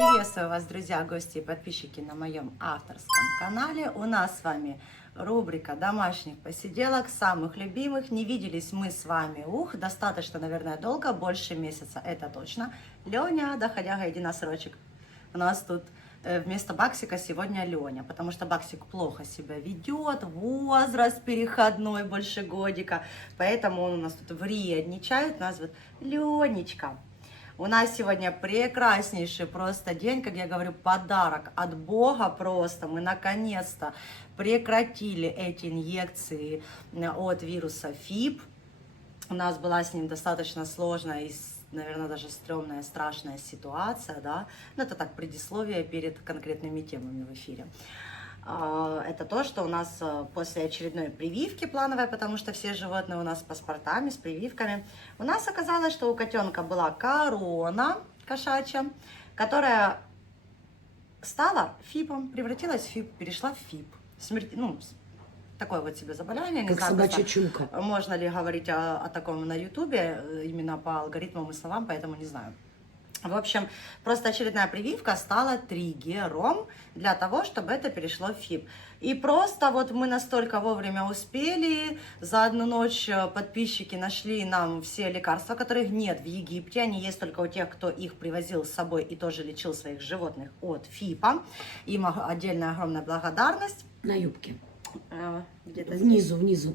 Приветствую вас, друзья, гости и подписчики на моем авторском канале. У нас с вами рубрика домашних посиделок, самых любимых. Не виделись мы с вами, достаточно, наверное, долго, больше месяца, это точно. Леня, доходяга, иди на срочек. У нас тут вместо Баксика сегодня Леня, потому что Баксик плохо себя ведет, возраст переходной, больше годика, поэтому он у нас тут вредничает, нас вот Ленечка. У нас сегодня прекраснейший просто день, как я говорю, подарок от Бога просто. Мы наконец-то прекратили эти инъекции от вируса ФИП. У нас была с ним достаточно сложная и, наверное, даже стрёмная, страшная ситуация, да. Но это так, предисловие перед конкретными темами в эфире. Это то, что у нас после очередной прививки плановой, потому что все животные у нас с паспортами, с прививками, у нас оказалось, что у котенка была корона кошачья, которая стала ФИПом, превратилась в ФИП, перешла в ФИП. Такое вот себе заболевание. Как собачья чумка. Можно ли говорить о таком на ютубе, именно по алгоритмам и словам, поэтому не знаю. В общем, просто очередная прививка стала триггером для того, чтобы это перешло в ФИП. И просто вот мы настолько вовремя успели, за одну ночь подписчики нашли нам все лекарства, которых нет в Египте, они есть только у тех, кто их привозил с собой и тоже лечил своих животных от ФИПа. Им отдельная огромная благодарность. На юбке. Где-то внизу, внизу.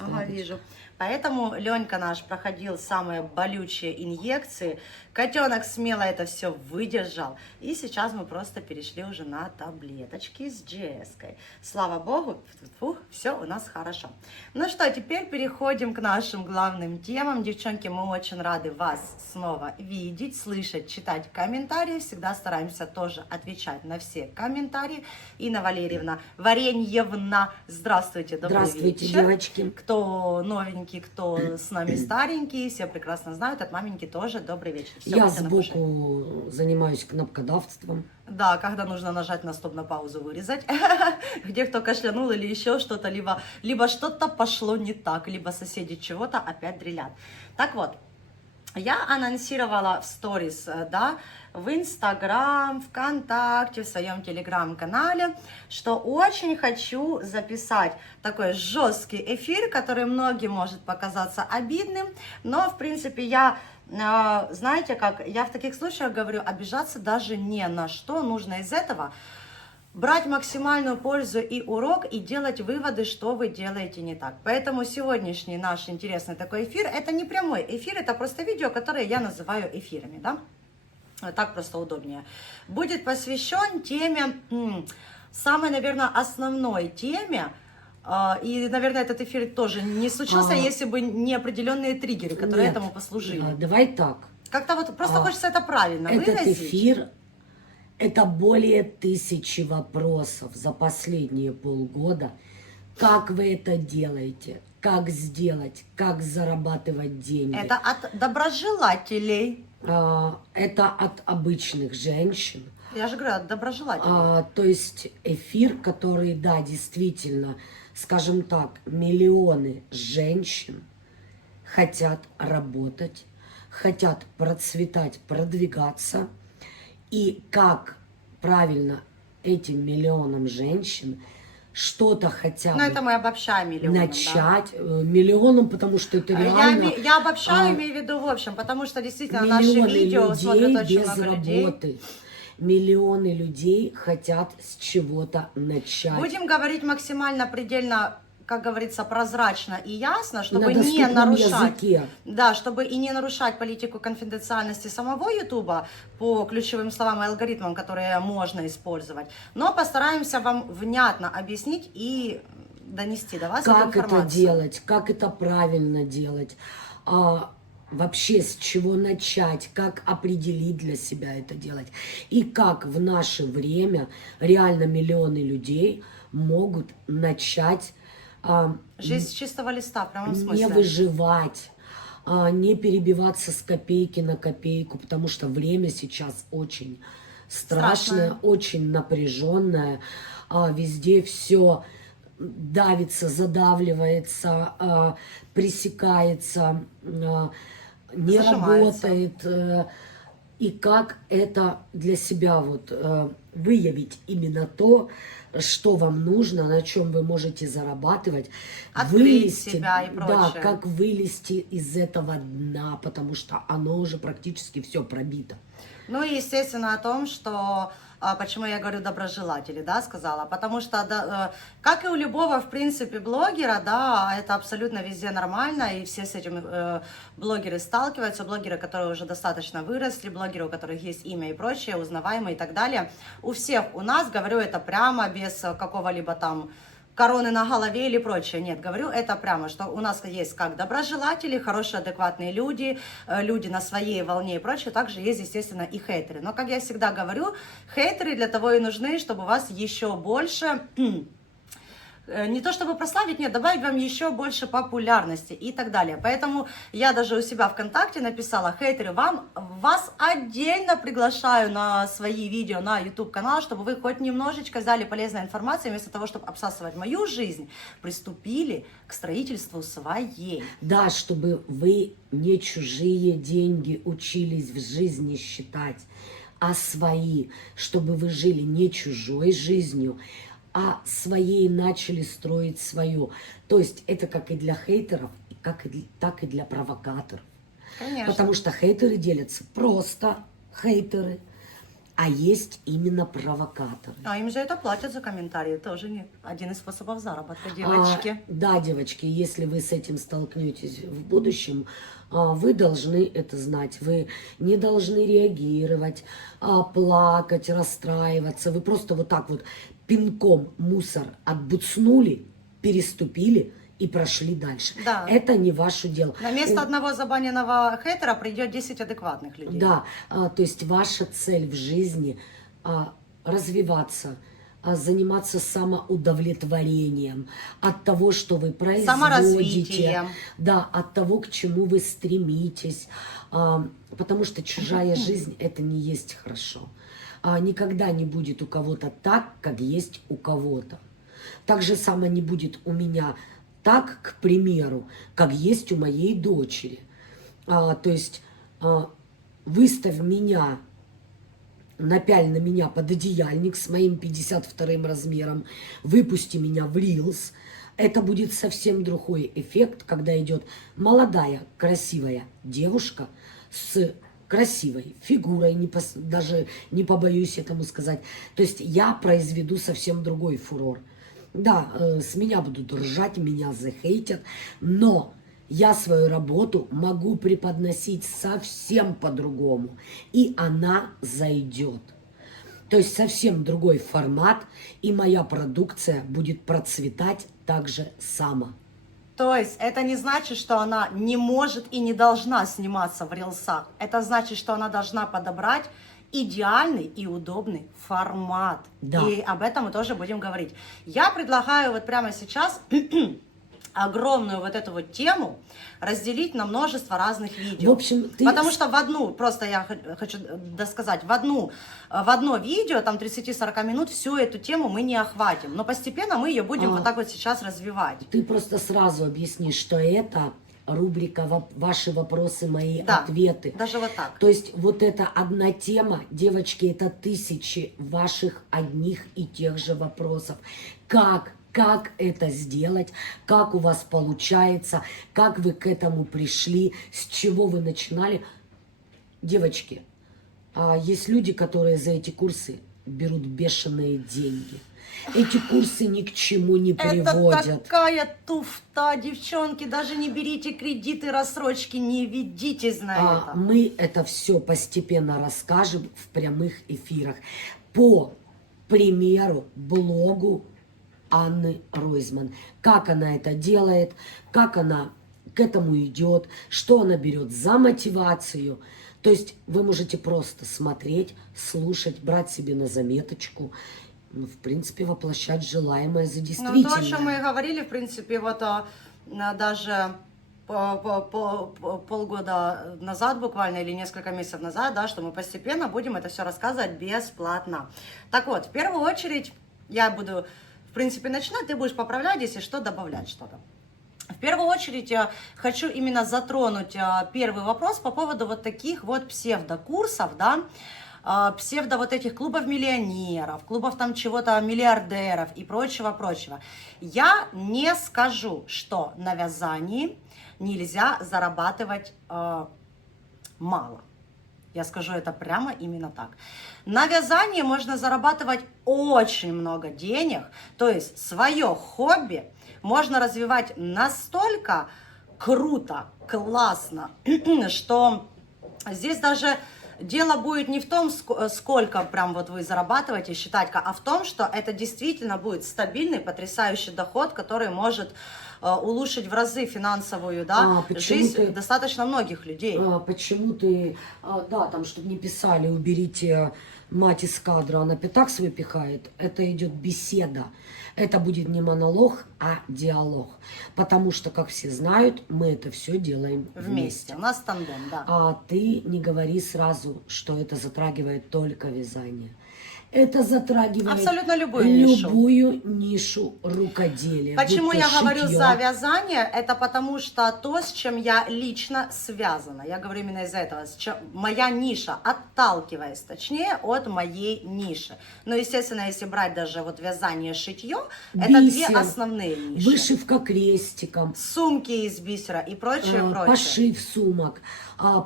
Ага, вижу. Поэтому Ленька наш проходил самые болючие инъекции. Котенок смело это все выдержал. И сейчас мы просто перешли уже на таблеточки с GS-кой. Слава богу, все у нас хорошо. Ну что, теперь переходим к нашим главным темам. Девчонки, мы очень рады вас снова видеть, слышать, читать комментарии. Всегда стараемся тоже отвечать на все комментарии. Инна Валерьевна Вареньевна, здравствуйте, добрый Здравствуйте, вечер. девочки. Кто новенький, кто с нами старенький, все прекрасно знают, от маменьки тоже добрый вечер. Все, Я сбоку занимаюсь кнопкодавством. Да, когда нужно нажать на стоп, на паузу, вырезать, где кто кашлянул или еще что-то, либо что-то пошло не так, либо соседи чего-то опять дрелят. Так вот, я анонсировала в сторис, да, в Инстаграм, ВКонтакте, в своем Телеграм-канале, что очень хочу записать такой жесткий эфир, который многим может показаться обидным, но, в принципе, я, знаете как, я в таких случаях говорю, обижаться даже не на что, нужно из этого брать максимальную пользу и урок и делать выводы, что вы делаете не так. Поэтому сегодняшний наш интересный такой эфир, это не прямой эфир, это просто видео, которое я называю эфирами, да? Так просто удобнее. Будет посвящен теме, самой, наверное, основной теме, и, наверное, этот эфир тоже не случился, если бы не определенные триггеры, которые этому послужили. Давай так. Как-то вот просто хочется это правильно Этот выразить. эфир, это более 1000 вопросов за последние полгода. Как вы это делаете? Как сделать? Как зарабатывать деньги? Это от доброжелателей. Это от обычных женщин. Я же говорю, от доброжелателей. То есть эфир, который, да, действительно, скажем так, миллионы женщин хотят работать, хотят процветать, продвигаться. И как правильно этим миллионам женщин что-то хотя бы Это мы обобщаем миллионом, начать, миллионам, потому что это реально Я обобщаю, имею в виду в общем, потому что действительно наши миллионы видео смотрят людей очень без много людей. работы. Миллионы людей хотят с чего-то начать. Будем говорить максимально предельно, как говорится, прозрачно и ясно, чтобы На не доступном нарушать, языке. да, чтобы и не нарушать политику конфиденциальности самого Ютуба по ключевым словам и алгоритмам, которые можно использовать. Но постараемся вам внятно объяснить и донести до вас эту Как информацию. это делать, как это правильно делать, вообще с чего начать, как определить для себя это делать. И как в наше время реально миллионы людей могут начать Жизнь с чистого листа, в прямом смысле. не выживать, не перебиваться с копейки на копейку, потому что время сейчас очень страшное, очень напряженное, везде все давится, задавливается, пресекается, не работает. и как это для себя вот выявить именно то, что вам нужно, на чем вы можете зарабатывать, Открыть себя и да, прочее. как вылезти из этого дна, потому что оно уже практически все пробито. Ну и, естественно, о том, что, почему я говорю доброжелатели, да, сказала, потому что, да, как и у любого, в принципе, блогера, да, это абсолютно везде нормально, и все с этим блогеры сталкиваются, блогеры, которые уже достаточно выросли, блогеры, у которых есть имя и прочее, узнаваемые и так далее. У всех у нас, говорю это прямо, без какого-либо там короны на голове или прочее. Нет, говорю это прямо, что у нас есть как доброжелатели, хорошие, адекватные люди, люди на своей волне и прочее, также есть, естественно, и хейтеры. Но, как я всегда говорю, хейтеры для того и нужны, чтобы у вас еще больше... не то чтобы прославить, нет, добавить вам еще больше популярности и так далее. Поэтому я даже у себя ВКонтакте написала: хейтеры, вас отдельно приглашаю на свои видео на YouTube канал, чтобы вы хоть немножечко взяли полезной информации, вместо того, чтобы обсасывать мою жизнь, приступили к строительству своей. Да, чтобы вы не чужие деньги учились в жизни считать, а свои, чтобы вы жили не чужой жизнью, а своей начали строить свою. То есть это как и для хейтеров, так и для провокаторов. Конечно. Потому что хейтеры делятся просто хейтеры, а есть именно провокаторы. А им за это платят, за комментарии, тоже не один из способов заработка, девочки. Да, девочки, если вы с этим столкнетесь в будущем, вы должны это знать. Вы не должны реагировать, плакать, расстраиваться. Вы просто вот так вот пинком мусор отбуцнули, переступили и прошли дальше. Да. Это не ваше дело. На место одного забаненного хейтера придет 10 адекватных людей. Да, то есть ваша цель в жизни развиваться, заниматься самоудовлетворением от того, что вы производите, Саморазвитием. да, от того, к чему вы стремитесь, потому что чужая жизнь это не есть хорошо. Никогда не будет у кого-то так, как есть у кого-то. Так же самое не будет у меня так, к примеру, как есть у моей дочери. То есть выставь меня, напяль на меня пододеяльник с моим 52 размером, выпусти меня в Reels. Это будет совсем другой эффект, когда идет молодая, красивая девушка с красивой фигурой, даже не побоюсь этому сказать. То есть я произведу совсем другой фурор. Да, с меня будут ржать, меня захейтят, но я свою работу могу преподносить совсем по-другому, и она зайдет. То есть совсем другой формат, и моя продукция будет процветать так же само. То есть это не значит, что она не может и не должна сниматься в рилсах. Это значит, что она должна подобрать идеальный и удобный формат. Да. И об этом мы тоже будем говорить. Я предлагаю вот прямо сейчас огромную вот эту вот тему разделить на множество разных видео. В общем, Потому что в одну, просто я хочу досказать, в одно видео, там 30-40 минут, всю эту тему мы не охватим. Но постепенно мы ее будем вот так вот сейчас развивать. Ты просто сразу объясни, что это рубрика «Ваши вопросы, мои ответы». Даже вот так. То есть вот эта одна тема, девочки, это тысячи ваших одних и тех же вопросов. Как это сделать, как у вас получается, как вы к этому пришли, с чего вы начинали. Девочки, есть люди, которые за эти курсы берут бешеные деньги. Эти курсы ни к чему не приводят. Это такая туфта, девчонки, даже не берите кредиты, рассрочки, не ведитесь на это. Мы это все постепенно расскажем в прямых эфирах. По примеру блогу Анны Ройзман. Как она это делает, как она к этому идет, что она берет за мотивацию. То есть вы можете просто смотреть, слушать, брать себе на заметочку, ну, в принципе, воплощать желаемое за действительное. Ну, то, о чем мы и говорили, в принципе, вот даже полгода назад буквально, или несколько месяцев назад, да, что мы постепенно будем это все рассказывать бесплатно. Так вот, в первую очередь, я буду, в принципе, начинать, ты будешь поправлять, если что, добавлять что-то. В первую очередь я хочу именно затронуть первый вопрос по поводу вот таких вот псевдокурсов, да, псевдо вот этих клубов миллионеров, клубов там чего-то миллиардеров и прочего-прочего. Я не скажу, что на вязании нельзя зарабатывать мало. Я скажу это прямо именно так. На вязании можно зарабатывать очень много денег, то есть свое хобби можно развивать настолько круто, классно, что здесь даже дело будет не в том, сколько прям вот вы зарабатываете, считать, а в том, что это действительно будет стабильный, потрясающий доход, который может улучшить в разы финансовую, да, жизнь достаточно многих людей. Почему ты, да, там, чтобы не писали, уберите мать из кадра, она пятак свой пихает, это идет беседа. Это будет не монолог, а диалог. Потому что, как все знают, мы это все делаем вместе. У нас тандем, да. А ты не говори сразу, что это затрагивает только вязание. Это затрагивает абсолютно любую нишу рукоделия. Почему я говорю за вязание? Это потому что то, с чем я лично связана. Я говорю именно из-за этого. Моя ниша, отталкиваясь, точнее, от моей ниши. Но, естественно, если брать даже вот вязание, шитье, это две основные ниши. Вышивка крестиком. Сумки из бисера и прочее, прочее. Пошив сумок,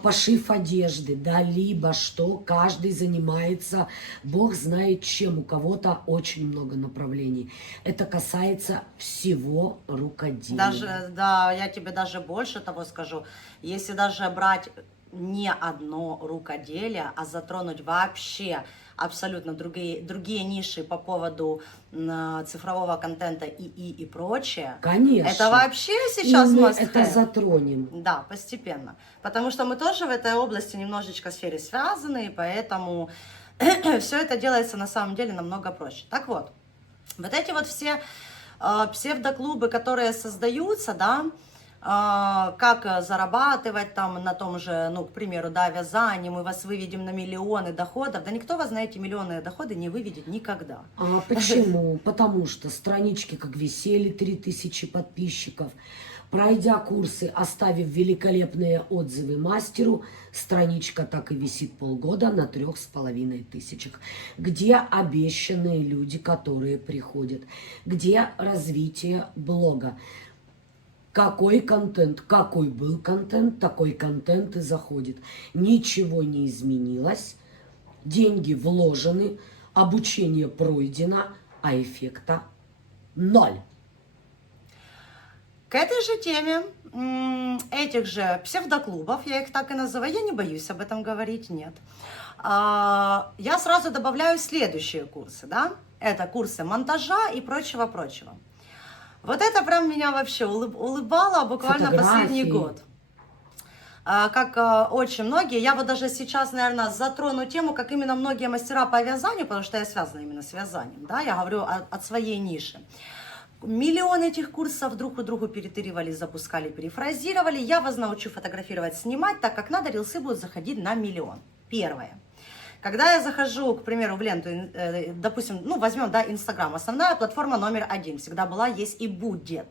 пошив одежды, да, либо что, каждый занимается, Бог знает чем, у кого-то очень много направлений. Это касается всего рукоделия. Даже, да, я тебе даже больше того скажу, если даже брать не одно рукоделие, а затронуть вообще абсолютно другие ниши по поводу цифрового контента и прочее. Конечно. Это вообще сейчас мы это затронем. Да, постепенно. Потому что мы тоже в этой области немножечко в сфере связаны, и поэтому все это делается на самом деле намного проще. Так вот эти вот все псевдоклубы, которые создаются, да, как зарабатывать там на том же, ну, к примеру, да, вязании, мы вас выведем на миллионы доходов. Да никто вас на эти миллионные доходы не выведет никогда. Почему? Потому что странички как висели, 3000 подписчиков. Пройдя курсы, оставив великолепные отзывы мастеру, страничка так и висит полгода на 3500. Где обещанные люди, которые приходят? Где развитие блога? Какой контент? Какой был контент, такой контент и заходит. Ничего не изменилось, деньги вложены, обучение пройдено, а эффекта ноль. К этой же теме этих же псевдоклубов, я их так и называю, я не боюсь об этом говорить, нет. Я сразу добавляю следующие курсы, да, это курсы монтажа и прочего-прочего. Вот это прям меня вообще улыбало буквально последний год. Как очень многие, я вот даже сейчас, наверное, затрону тему, как именно многие мастера по вязанию, потому что я связана именно с вязанием, да, я говорю от своей ниши. Миллионы этих курсов друг у друга перетыривали, запускали, перефразировали. Я вас научу фотографировать, снимать так, как надо, рилсы будут заходить на миллион. Первое. Когда я захожу, к примеру, в ленту, допустим, ну, возьмем, да, Инстаграм, основная платформа номер 1, всегда была, есть и будет.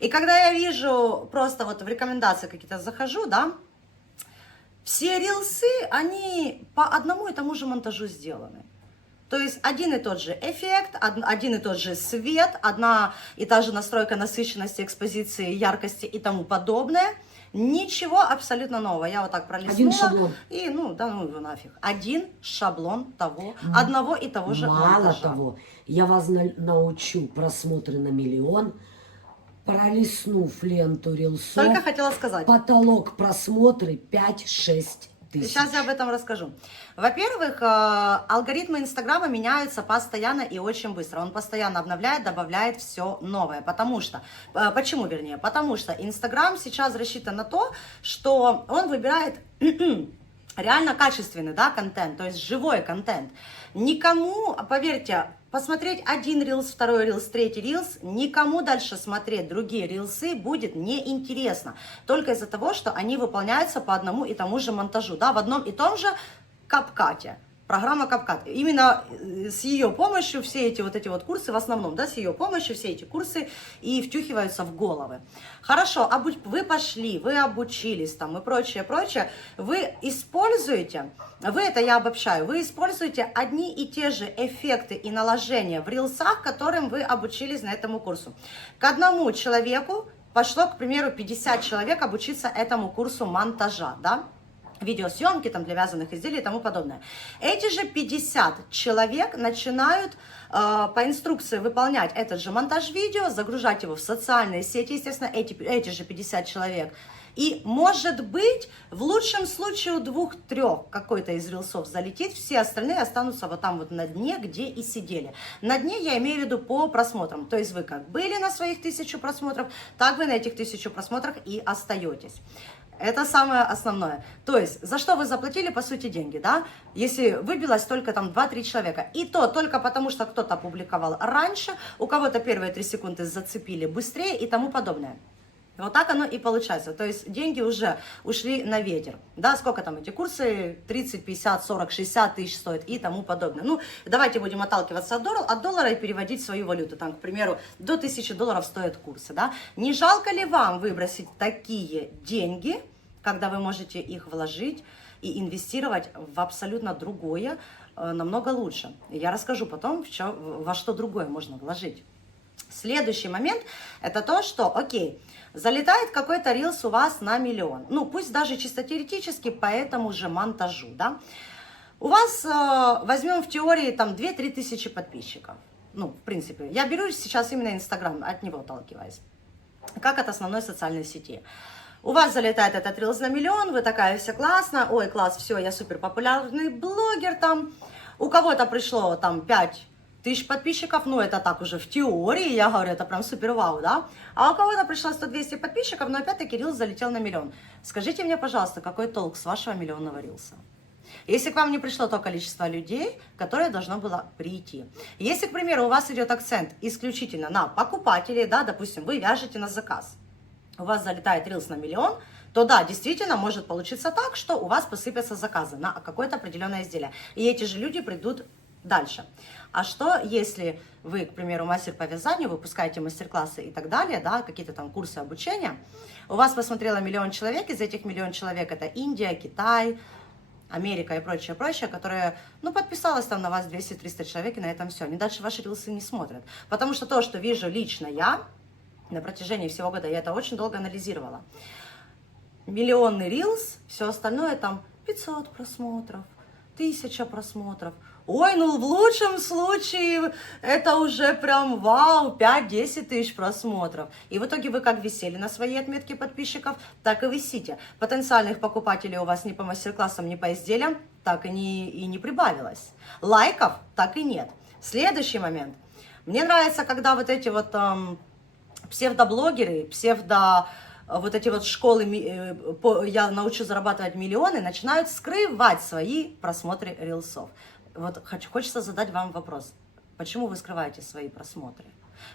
И когда я вижу, просто вот в рекомендации какие-то захожу, да, все рилсы, они по одному и тому же монтажу сделаны. То есть один и тот же эффект, один и тот же свет, одна и та же настройка насыщенности, экспозиции, яркости и тому подобное. Ничего абсолютно нового. Я вот так пролистнула. Один шаблон. И, ну, да ну его нафиг. Один шаблон того, одного и того же монтажа. Мало того, я вас научу просмотры на миллион, пролистнув ленту рилсов. Только хотела сказать. Потолок просмотры 5-6 тысяч. Сейчас я об этом расскажу. Во-первых, алгоритмы Инстаграма меняются постоянно и очень быстро. Он постоянно обновляет, добавляет все новое. Потому что, почему вернее? Потому что Инстаграм сейчас рассчитан на то, что он выбирает реально качественный, да, контент, то есть живой контент. Никому, поверьте, посмотреть один рилс, второй рилс, третий рилс, никому дальше смотреть другие рилсы будет неинтересно. Только из-за того, что они выполняются по одному и тому же монтажу, да, в одном и том же капкате. Программа CapCut. Именно с ее помощью все эти вот курсы, в основном, да, с ее помощью все эти курсы и втюхиваются в головы. Хорошо, вы пошли, вы обучились там и прочее, вы используете, это я обобщаю, вы используете одни и те же эффекты и наложения в рилсах, которым вы обучились на этому курсу. К одному человеку пошло, к примеру, 50 человек обучиться этому курсу монтажа, да, видеосъемки там, для вязаных изделий и тому подобное. Эти же 50 человек начинают по инструкции выполнять этот же монтаж видео, загружать его в социальные сети, естественно, эти же 50 человек. И, может быть, в лучшем случае у 2-3 какой-то из рилсов залетит, все остальные останутся вот там вот на дне, где и сидели. На дне я имею в виду по просмотрам. То есть вы как были на своих 1000 просмотров, так вы на этих 1000 просмотрах и остаетесь. Это самое основное. То есть, за что вы заплатили, по сути, деньги, да? Если выбилось только там 2-3 человека. И то только потому, что кто-то опубликовал раньше, у кого-то первые 3 секунды зацепили быстрее и тому подобное. Вот так оно и получается. То есть деньги уже ушли на ветер. Да, сколько там эти курсы? 30, 50, 40, 60 тысяч стоят и тому подобное. Ну, давайте будем отталкиваться от доллара и переводить в свою валюту. Там, к примеру, до $1000 стоят курсы, да. Не жалко ли вам выбросить такие деньги, когда вы можете их вложить и инвестировать в абсолютно другое, намного лучше? Я расскажу потом, во что другое можно вложить. Следующий момент – это то, что, окей, залетает какой-то рилс у вас на 1 000 000. Ну, пусть даже чисто теоретически по этому же монтажу, да. У вас, возьмем в теории, там 2-3 тысячи подписчиков. Ну, в принципе, я беру сейчас именно Инстаграм, от него отталкиваясь, как от основной социальной сети. У вас залетает этот рилс на 1 000 000, вы такая вся классно, ой, класс, все, я супер популярный блогер там. У кого-то пришло там 5000 подписчиков, ну это так уже в теории, я говорю, это прям супер вау, да? А у кого-то пришло 100-200 подписчиков, но опять-таки рилс залетел на 1 000 000. Скажите мне, пожалуйста, какой толк с вашего миллионного рилса? Если к вам не пришло то количество людей, которое должно было прийти. Если, к примеру, у вас идет акцент исключительно на покупателей, да, допустим, вы вяжете на заказ, у вас залетает рилс на 1 000 000, то да, действительно может получиться так, что у вас посыпятся заказы на какое-то определенное изделие. И эти же люди придут дальше. А что, если вы, к примеру, мастер по вязанию, выпускаете мастер-классы и так далее, да, какие-то там курсы обучения, у вас посмотрело 1 000 000 человек, из этих 1 000 000 человек это Индия, Китай, Америка и прочее, которые, ну, подписалось там на вас 200-300 человек, и на этом все. Они дальше ваши рилсы не смотрят. Потому что то, что вижу лично я, на протяжении всего года, я это очень долго анализировала. Миллионный рилс, все остальное там 500 просмотров, 1000 просмотров. Ой, ну в лучшем случае это уже прям вау, 5-10 тысяч просмотров. И в итоге вы как висели на своей отметке подписчиков, так и висите. Потенциальных покупателей у вас ни по мастер-классам, ни по изделиям так и не прибавилось. Лайков так и нет. Следующий момент. Мне нравится, когда вот эти вот псевдоблогеры, вот эти вот школы «Я научу зарабатывать миллионы» начинают скрывать свои просмотры рилсов. Вот хочется задать вам вопрос. Почему вы скрываете свои просмотры?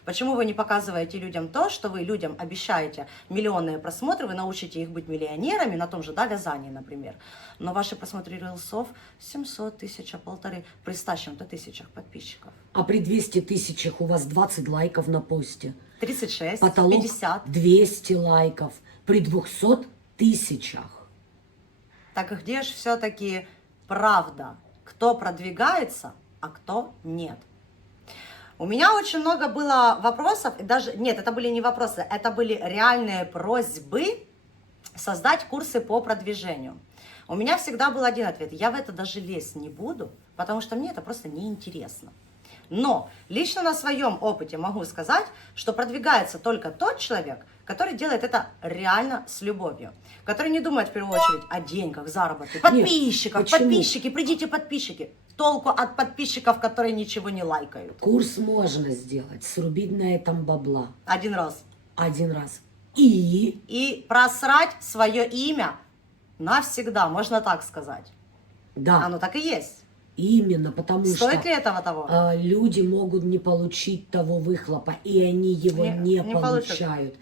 Почему вы не показываете людям то, что вы людям обещаете миллионные просмотры, вы научите их быть миллионерами на том же, да, вязании, например. Но ваши просмотры рилсов 700 тысяч, 1500, при 100 чем-то тысячах подписчиков. А при 200 тысячах у вас 20 лайков на посте. 36, Потолок 50. 200 лайков при 200 тысячах. Так где же все-таки правда? Кто продвигается, а кто нет? У меня очень много было вопросов, и даже, нет, это были не вопросы, это были реальные просьбы создать курсы по продвижению. У меня всегда был один ответ: я в это даже лезть не буду, потому что мне это просто неинтересно. Но лично на своем опыте могу сказать, что продвигается только тот человек, который делает это реально с любовью, который не думает в первую очередь о деньгах, заработке, подписчиках, Нет, подписчики, придите подписчики. Толку от подписчиков, которые ничего не лайкают. Курс можно сделать, срубить на этом бабла. Один раз. Один раз. И просрать свое имя навсегда, можно так сказать. Да. Оно так и есть. Именно, потому Стоит что ли этого того? люди могут не получить того выхлопа, и они его не Не получат. получают.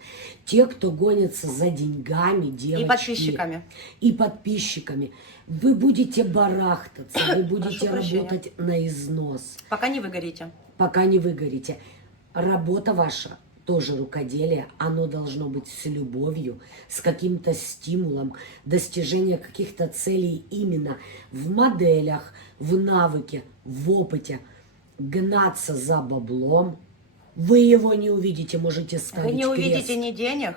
Те, кто гонится за деньгами, И девочки, подписчиками. и подписчиками, вы будете барахтаться, вы будете Прошу прощения. работать на износ, Пока не выгорите. пока не выгорите. Работа ваша тоже рукоделие, оно должно быть с любовью, с каким-то стимулом, достижения каких-то целей именно в моделях, в навыке, в опыте. Гнаться за баблом, вы его не увидите, можете ставить Вы не увидите крест. ни денег,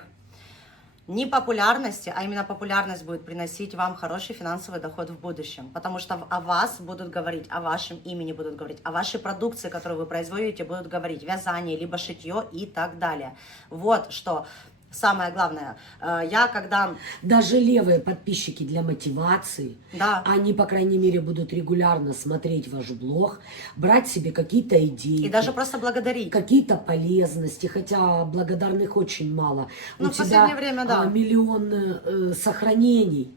ни популярности, а именно популярность будет приносить вам хороший финансовый доход в будущем. Потому что о вас будут говорить, о вашем имени будут говорить, о вашей продукции, которую вы производите, будут говорить, вязание, либо шитье и так далее. Вот что самое главное. Я когда... Даже левые подписчики для мотивации, Да. они, по крайней мере, будут регулярно смотреть ваш блог, брать себе какие-то идеи. И даже просто благодарить. Какие-то полезности, хотя благодарных очень мало. Ну, У в тебя последнее время, да. миллион сохранений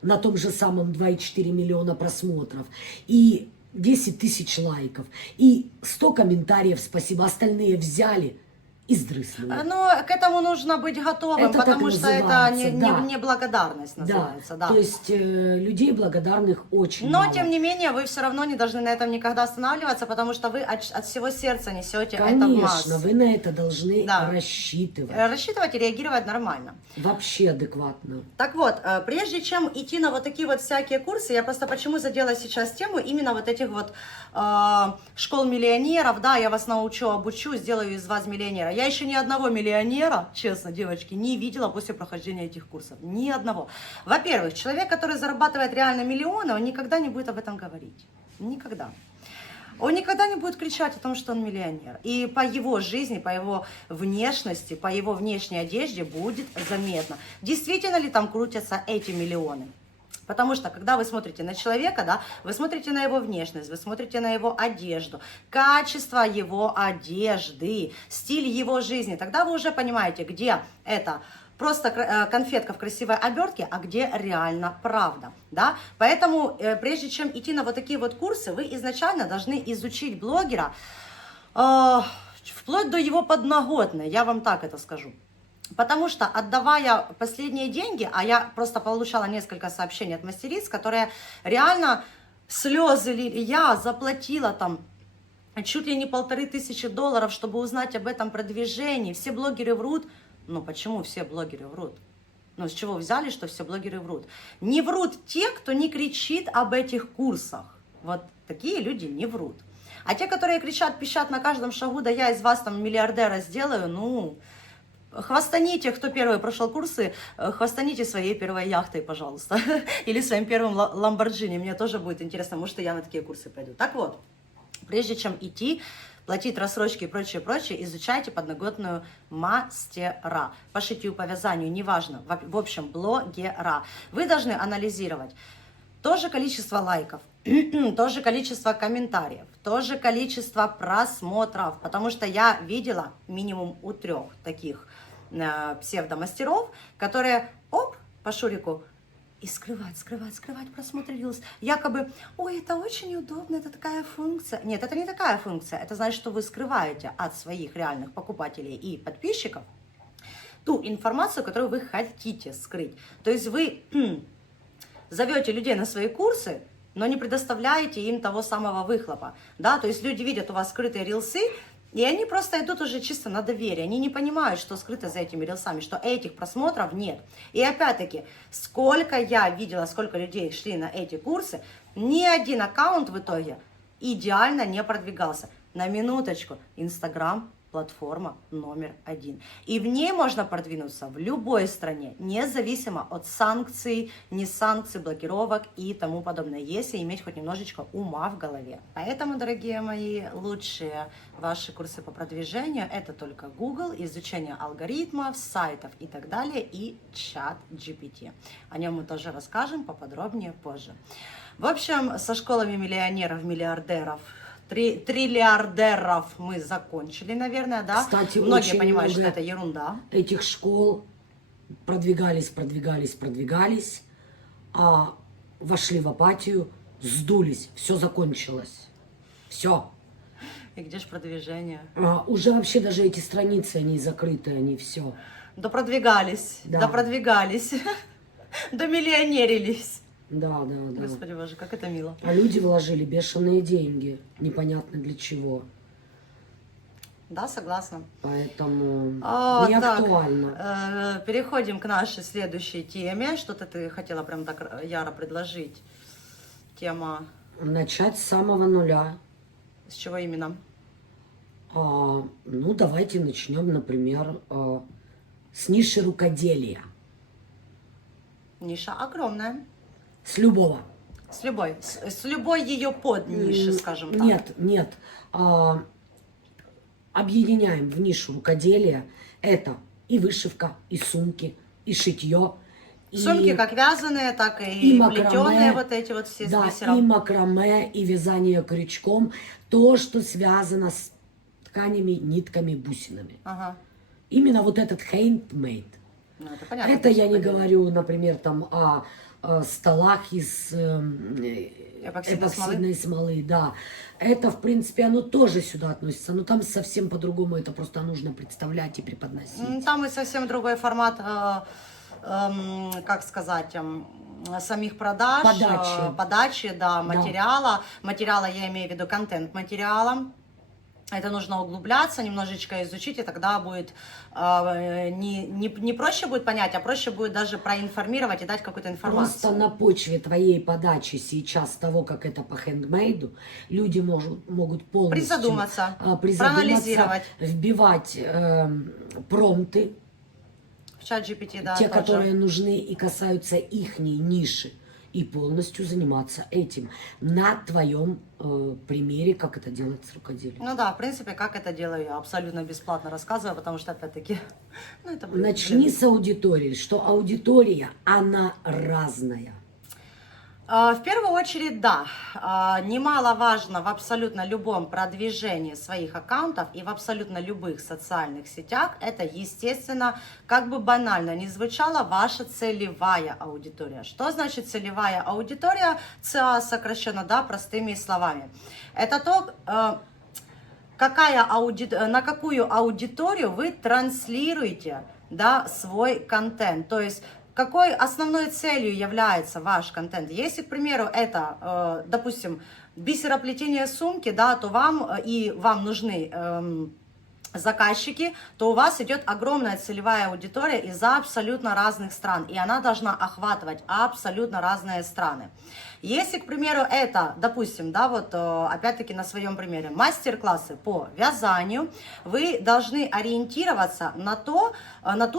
на том же самом 2,4 миллиона просмотров и 10 тысяч лайков и 100 комментариев, спасибо. Остальные взяли и сдрыснули. Ну, к этому нужно быть готовым, Это так потому что это называется, не, да. не благодарность Да, называется. Да. то есть людей благодарных очень Но, мало. тем не менее, вы все равно не должны на этом никогда останавливаться, потому что вы от всего сердца несете это в Конечно, массы. вы на это должны Да. рассчитывать. Рассчитывать и реагировать нормально. Вообще адекватно. Так вот, прежде чем идти на вот такие вот всякие курсы, я просто почему задела сейчас тему именно вот этих вот школ миллионеров, да, я вас научу, обучу, сделаю из вас миллионера. Я еще ни одного миллионера, честно, девочки, не видела после прохождения этих курсов. Ни одного. Во-первых, человек, который зарабатывает реально миллионы, он никогда не будет об этом говорить. Никогда. Он никогда не будет кричать о том, что он миллионер. И по его жизни, по его внешности, по его внешней одежде будет заметно, действительно ли там крутятся эти миллионы. Потому что, когда вы смотрите на человека, да, вы смотрите на его внешность, вы смотрите на его одежду, качество его одежды, стиль его жизни, тогда вы уже понимаете, где это просто конфетка в красивой обертке, а где реально правда, да. Поэтому, прежде чем идти на вот такие вот курсы, вы изначально должны изучить блогера вплоть до его подноготной, я вам так это скажу. Потому что, отдавая последние деньги, а я просто получала несколько сообщений от мастериц, которые реально слезы лили, я заплатила там чуть ли не $1500, чтобы узнать об этом продвижении, все блогеры врут. Ну почему все блогеры врут? Ну с чего взяли, что все блогеры врут? Не врут те, кто не кричит об этих курсах. Вот такие люди не врут. А те, которые кричат, пищат на каждом шагу, да я из вас там миллиардера сделаю, ну... Хвастаните, кто первый прошел курсы, хвастаните своей первой яхтой, пожалуйста. Или своим первым ламборджини. Мне тоже будет интересно, может, и я на такие курсы пойду. Так вот, прежде чем идти, платить рассрочки и прочее, прочее, изучайте подноготную мастера. По шитью, по вязанию, неважно. В общем, блогера. Вы должны анализировать то же количество лайков, то же количество комментариев, то же количество просмотров. Потому что я видела минимум у 3 таких псевдомастеров, которые, оп, по шурику, и скрывать просмотр Reels. Якобы, ой, это очень удобно, это такая функция. Нет, это не такая функция. Это значит, что вы скрываете от своих реальных покупателей и подписчиков ту информацию, которую вы хотите скрыть. То есть вы зовете людей на свои курсы, но не предоставляете им того самого выхлопа. Да? То есть люди видят у вас скрытые рилсы, и они просто идут уже чисто на доверие. Они не понимают, что скрыто за этими рилсами, что этих просмотров нет. И опять-таки, сколько я видела, сколько людей шли на эти курсы, ни один аккаунт в итоге идеально не продвигался. На минуточку, Инстаграм – платформа номер 1. И в ней можно продвинуться в любой стране, независимо от санкций, не санкций, блокировок и тому подобное, если иметь хоть немножечко ума в голове. Поэтому, дорогие мои, лучшие ваши курсы по продвижению – это только Google, изучение алгоритмов, сайтов и так далее, и чат GPT. О нем мы тоже расскажем поподробнее позже. В общем, со школами миллионеров, миллиардеров, триллиардеров мы закончили, наверное, да? Кстати, многие очень понимают, что много это ерунда. Этих школ продвигались, а вошли в апатию, сдулись, все закончилось. Все. И где же продвижение? Уже вообще даже эти страницы, они закрыты, они все. Допродвигались, Да. допродвигались, домиллионерились. Да, да, да. Господи боже, как это мило. А люди вложили бешеные деньги, непонятно для чего. Да, согласна. Поэтому не Так, актуально. переходим к нашей следующей теме. Что-то ты хотела прям так яро предложить. Тема Начать с самого нуля. с чего именно? Ну, давайте начнем, например, с ниши рукоделия. Ниша огромная. С любого. С любой ее подниши, скажем так. Нет. Объединяем в нишу рукоделия. Это и вышивка, и сумки, и шитье. Сумки как вязаные, так и плетеные, вот эти вот все да, с бисером. и макраме, и вязание крючком. То, что связано с тканями, нитками, бусинами. Ага. Именно вот этот handmade. Ну, это понятно. Это я не говорю, например, там о столах из эпоксидной смолы, да. Это, в принципе, оно тоже сюда относится, но там совсем по-другому, это просто нужно представлять и преподносить. Там и совсем другой формат, как сказать, самих продаж, подачи, да, материала. Материала, я имею в виду контент материала. Это нужно углубляться, немножечко изучить, и тогда будет не проще будет понять, а проще будет даже проинформировать и дать какую-то информацию. Просто на почве твоей подачи сейчас, того, как это по хендмейду, люди могут полностью призадуматься, проанализировать, вбивать промпты, в чат GPT, да, те, тоже. которые нужны и касаются ихней ниши, и полностью заниматься этим на твоем примере, как это делать с рукоделием. Ну да, в принципе, как это делаю, я абсолютно бесплатно рассказываю, потому что, опять-таки, ну это... Начни с аудитории, что аудитория, она разная. В первую очередь, да, немаловажно в абсолютно любом продвижении своих аккаунтов и в абсолютно любых социальных сетях, это, естественно, как бы банально не звучало, ваша целевая аудитория. Что значит целевая аудитория? ЦА сокращенно, да, простыми словами. Это то, на какую аудиторию вы транслируете, да, свой контент. То есть какой основной целью является ваш контент? Если, к примеру, это, допустим, бисероплетение сумки, да, то вам нужны заказчики, то у вас идет огромная целевая аудитория из абсолютно разных стран, и она должна охватывать абсолютно разные страны. Если, к примеру, это, допустим, да, вот опять-таки на своем примере, мастер-классы по вязанию, вы должны ориентироваться на ту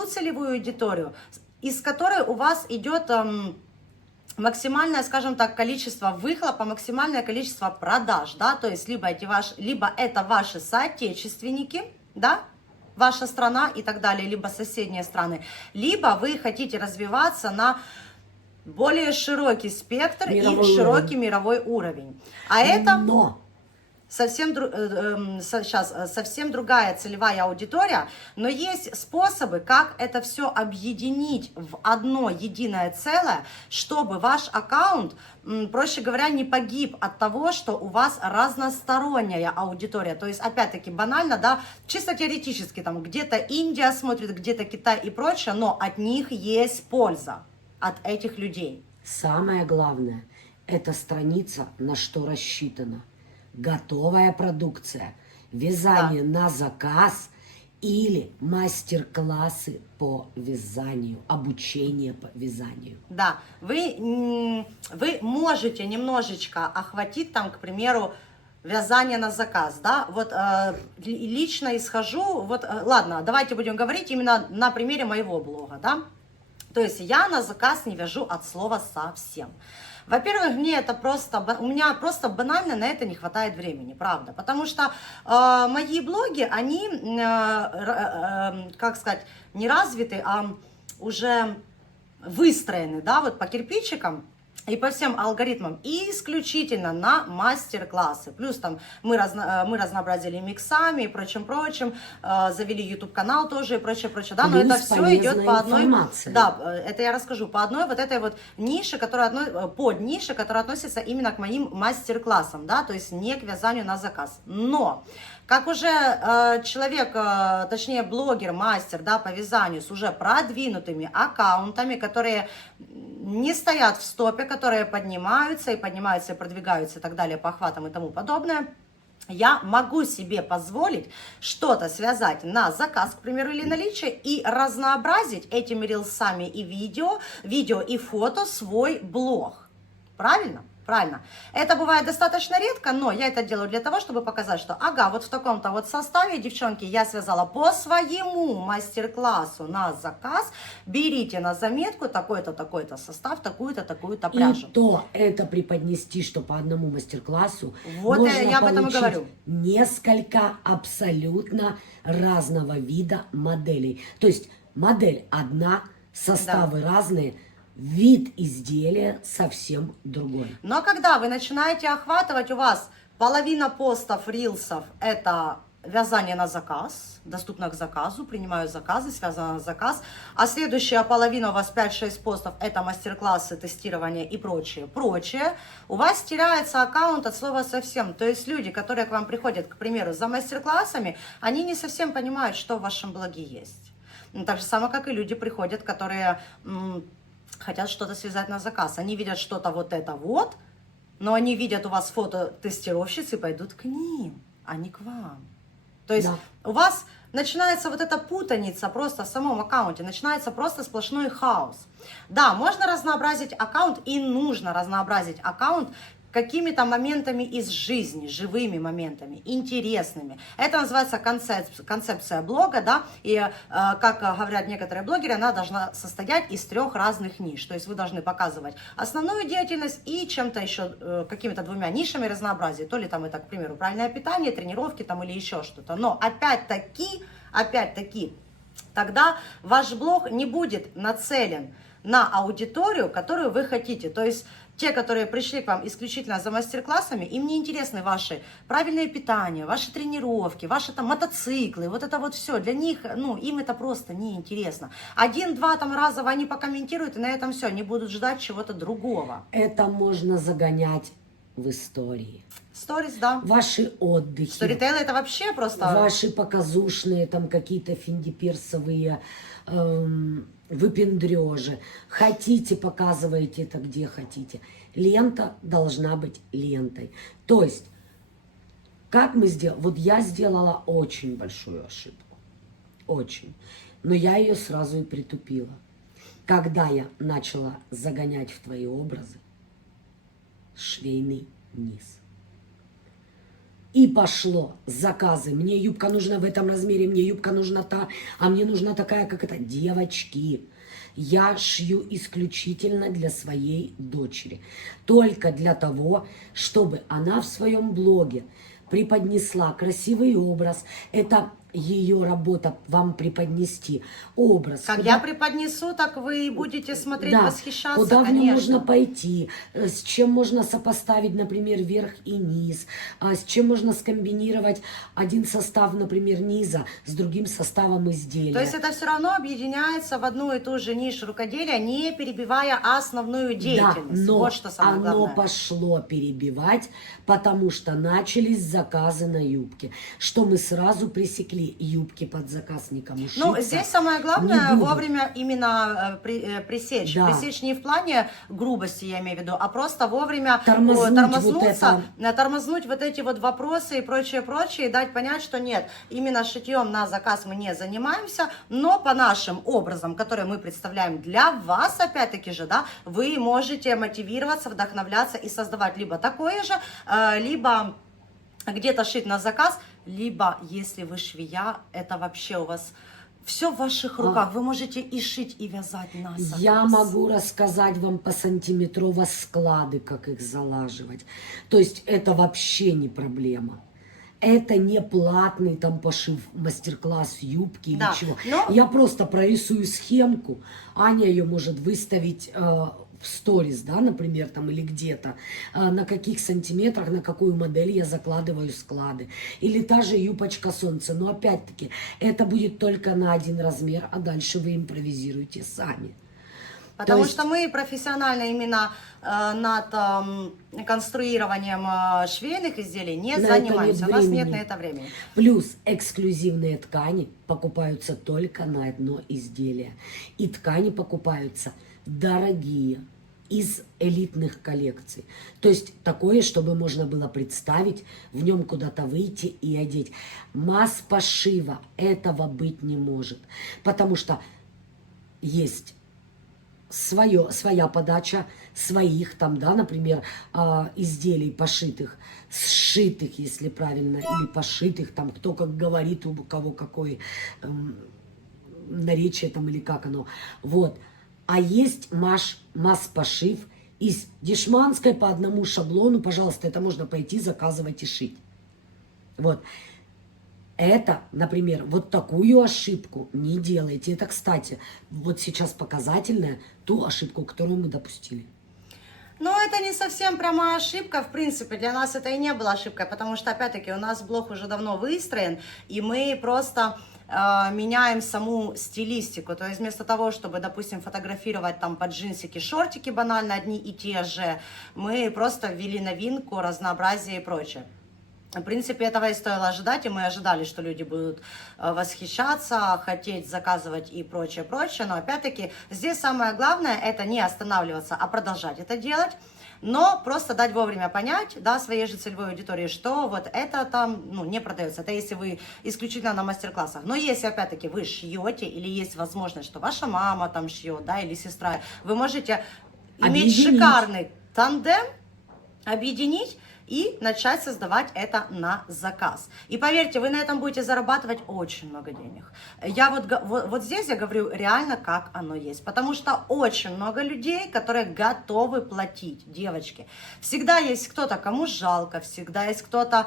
целевую аудиторию, из которой у вас идет максимальное, скажем так, количество выхлопа, максимальное количество продаж, да, то есть либо это ваши соотечественники, да, ваша страна и так далее, либо соседние страны, либо вы хотите развиваться на более широкий спектр мировой и широкий мировой уровень. А это... Совсем другая целевая аудитория, но есть способы, как это все объединить в одно единое целое, чтобы ваш аккаунт, проще говоря, не погиб от того, что у вас разносторонняя аудитория. То есть, опять-таки, банально, да, чисто теоретически, там где-то Индия смотрит, где-то Китай и прочее, но от них есть польза, от этих людей. Самое главное, это страница, на что рассчитана. Готовая продукция, вязание на заказ или мастер-классы по вязанию, обучение по вязанию. Да, вы можете немножечко охватить там, к примеру, вязание на заказ, да, вот лично исхожу, вот, ладно, давайте будем говорить именно на примере моего блога, да, то есть я на заказ не вяжу от слова совсем. Во-первых, у меня просто банально на это не хватает времени, правда, потому что мои блоги, они, как сказать, не развиты, а уже выстроены, да, вот по кирпичикам, и по всем алгоритмам, и исключительно на мастер-классы. Плюс там мы разнообразили миксами и прочим, завели YouTube-канал тоже и прочее. Да, но это все идет по одной... информация. Да, это я расскажу, по одной вот этой вот нише, поднише, которая относится именно к моим мастер-классам, да, то есть не к вязанию на заказ. Но... Как уже человек, точнее блогер, мастер, да, по вязанию с уже продвинутыми аккаунтами, которые не стоят в стопе, которые поднимаются и продвигаются и так далее по охватам и тому подобное, я могу себе позволить что-то связать на заказ, к примеру, или наличие, и разнообразить этими рилсами и видео и фото свой блог. Правильно? Правильно. Это бывает достаточно редко, но я это делаю для того, чтобы показать, что ага, вот в таком-то вот составе, девчонки, я связала по своему мастер-классу на заказ. Берите на заметку такой-то, такой-то состав, такую-то, такую-то пряжу. И то это преподнести, что по одному мастер-классу вот можно я об этом и говорю. Несколько абсолютно разного вида моделей. То есть модель одна, составы разные, вид изделия совсем другой. Но когда вы начинаете охватывать, у вас половина постов, рилсов, это вязание на заказ, доступно к заказу, принимаю заказы, связано на заказ, а следующая половина у вас 5-6 постов, это мастер-классы, тестирование и прочее, у вас теряется аккаунт от слова совсем. То есть люди, которые к вам приходят, к примеру, за мастер-классами, они не совсем понимают, что в вашем блоге есть. Так же самое, как и люди приходят, которые... хотят что-то связать на заказ. Они видят что-то вот это вот, но они видят у вас фото тестировщиц и пойдут к ним, а не к вам. То есть у вас начинается вот эта путаница просто в самом аккаунте, начинается просто сплошной хаос. Да, можно разнообразить аккаунт и нужно разнообразить аккаунт какими-то моментами из жизни, живыми моментами, интересными. Это называется концепция блога, да, и, как говорят некоторые блогеры, она должна состоять из 3 разных ниш. То есть вы должны показывать основную деятельность и чем-то еще, какими-то 2 нишами разнообразия. То ли там это, к примеру, правильное питание, тренировки там или еще что-то. Но опять-таки, тогда ваш блог не будет нацелен на аудиторию, которую вы хотите. То есть те, которые пришли к вам исключительно за мастер-классами, им не интересны ваши правильное питание, ваши тренировки, ваши там мотоциклы, вот это вот все. Для них, ну, им это просто не интересно. 1-2 там разово они покомментируют, и на этом все, они будут ждать чего-то другого. Это можно загонять в истории. Сторис, да. Ваши отдыхи. Сторитейлы это вообще просто... Ваши показушные там какие-то финдипирсовые выпендрежи. Хотите, показывайте это где хотите. Лента должна быть лентой. То есть, как мы сделали? Вот я сделала очень большую ошибку. Очень. Но я ее сразу и притупила. Когда я начала загонять в твои образы швейный низ. И пошло заказы. Мне юбка нужна в этом размере, мне юбка нужна та, а мне нужна такая, как это. Девочки, я шью исключительно для своей дочери. Только для того, чтобы она в своем блоге преподнесла красивый образ. Это ее работа вам преподнести образ. Как я преподнесу, так вы будете смотреть, восхищаться, куда конечно. в нем можно пойти, с чем можно сопоставить, например, верх и низ, с чем можно скомбинировать один состав, например, низа с другим составом изделия. То есть это все равно объединяется в одну и ту же нишу рукоделия, не перебивая основную деятельность. Да, но вот что самое главное. оно пошло перебивать, потому что начались заказы на юбки, что мы сразу пресекли. Юбки под заказ никому шиться. Ну, здесь самое главное вовремя именно пресечь. Да. Пресечь не в плане грубости, я имею в виду, а просто вовремя тормознуть вот эти вот вопросы и прочее, и дать понять, что нет, именно шитьем на заказ мы не занимаемся, но по нашим образам, которые мы представляем для вас, опять-таки же, да, вы можете мотивироваться, вдохновляться и создавать либо такое же, либо где-то шить на заказ, либо, если вы швея, это вообще у вас все в ваших руках. Вы можете и шить, и вязать на заказ. Я могу рассказать вам по сантиметрово склады, как их залаживать. То есть это вообще не проблема. Это не платный там пошив, мастер-класс юбки или чего. Я просто прорисую схемку. Аня ее может выставить в сторис, да, например, там или где-то, на каких сантиметрах, на какую модель я закладываю склады. Или та же юбочка солнца. Но опять-таки, это будет только на один размер, а дальше вы импровизируете сами. Потому есть- что мы профессионально именно над конструированием швейных изделий не На это нет занимаемся. У нас нет времени. на это времени. Плюс эксклюзивные ткани покупаются только на одно изделие. И ткани покупаются дорогие, из элитных коллекций. То есть такое, чтобы можно было представить, в нем куда-то выйти и одеть. Масс пошива этого быть не может. Потому что есть своя подача своих там, да, например, изделий пошитых, сшитых, если правильно, или пошитых, там, кто как говорит, у кого какое наречие там или как оно. Вот. А есть масс-пошив из дешманской по одному шаблону, пожалуйста, это можно пойти заказывать и шить. Вот. Это, например, вот такую ошибку не делайте. Это, кстати, вот сейчас показательная ту ошибку, которую мы допустили. Но это не совсем прямо ошибка, в принципе, для нас это и не была ошибкой, потому что, опять-таки, у нас блог уже давно выстроен, и мы просто меняем саму стилистику, то есть вместо того, чтобы, допустим, фотографировать там под джинсики, шортики банально одни и те же, мы просто ввели новинку, разнообразие и прочее. В принципе, этого и стоило ожидать, и мы ожидали, что люди будут восхищаться, хотеть заказывать и прочее, прочее. Но опять-таки, здесь самое главное, это не останавливаться, а продолжать это делать. Но просто дать вовремя понять, да, своей же целевой аудитории, что вот это там, ну, не продается. Это если вы исключительно на мастер-классах. Но если, опять-таки, вы шьете, или есть возможность, что ваша мама там шьет, да, или сестра, вы можете иметь шикарный тандем, объединить и начать создавать это на заказ. И поверьте, вы на этом будете зарабатывать очень много денег. Я вот здесь я говорю реально, как оно есть. Потому что очень много людей, которые готовы платить, девочки. Всегда есть кто-то, кому жалко, всегда есть кто-то,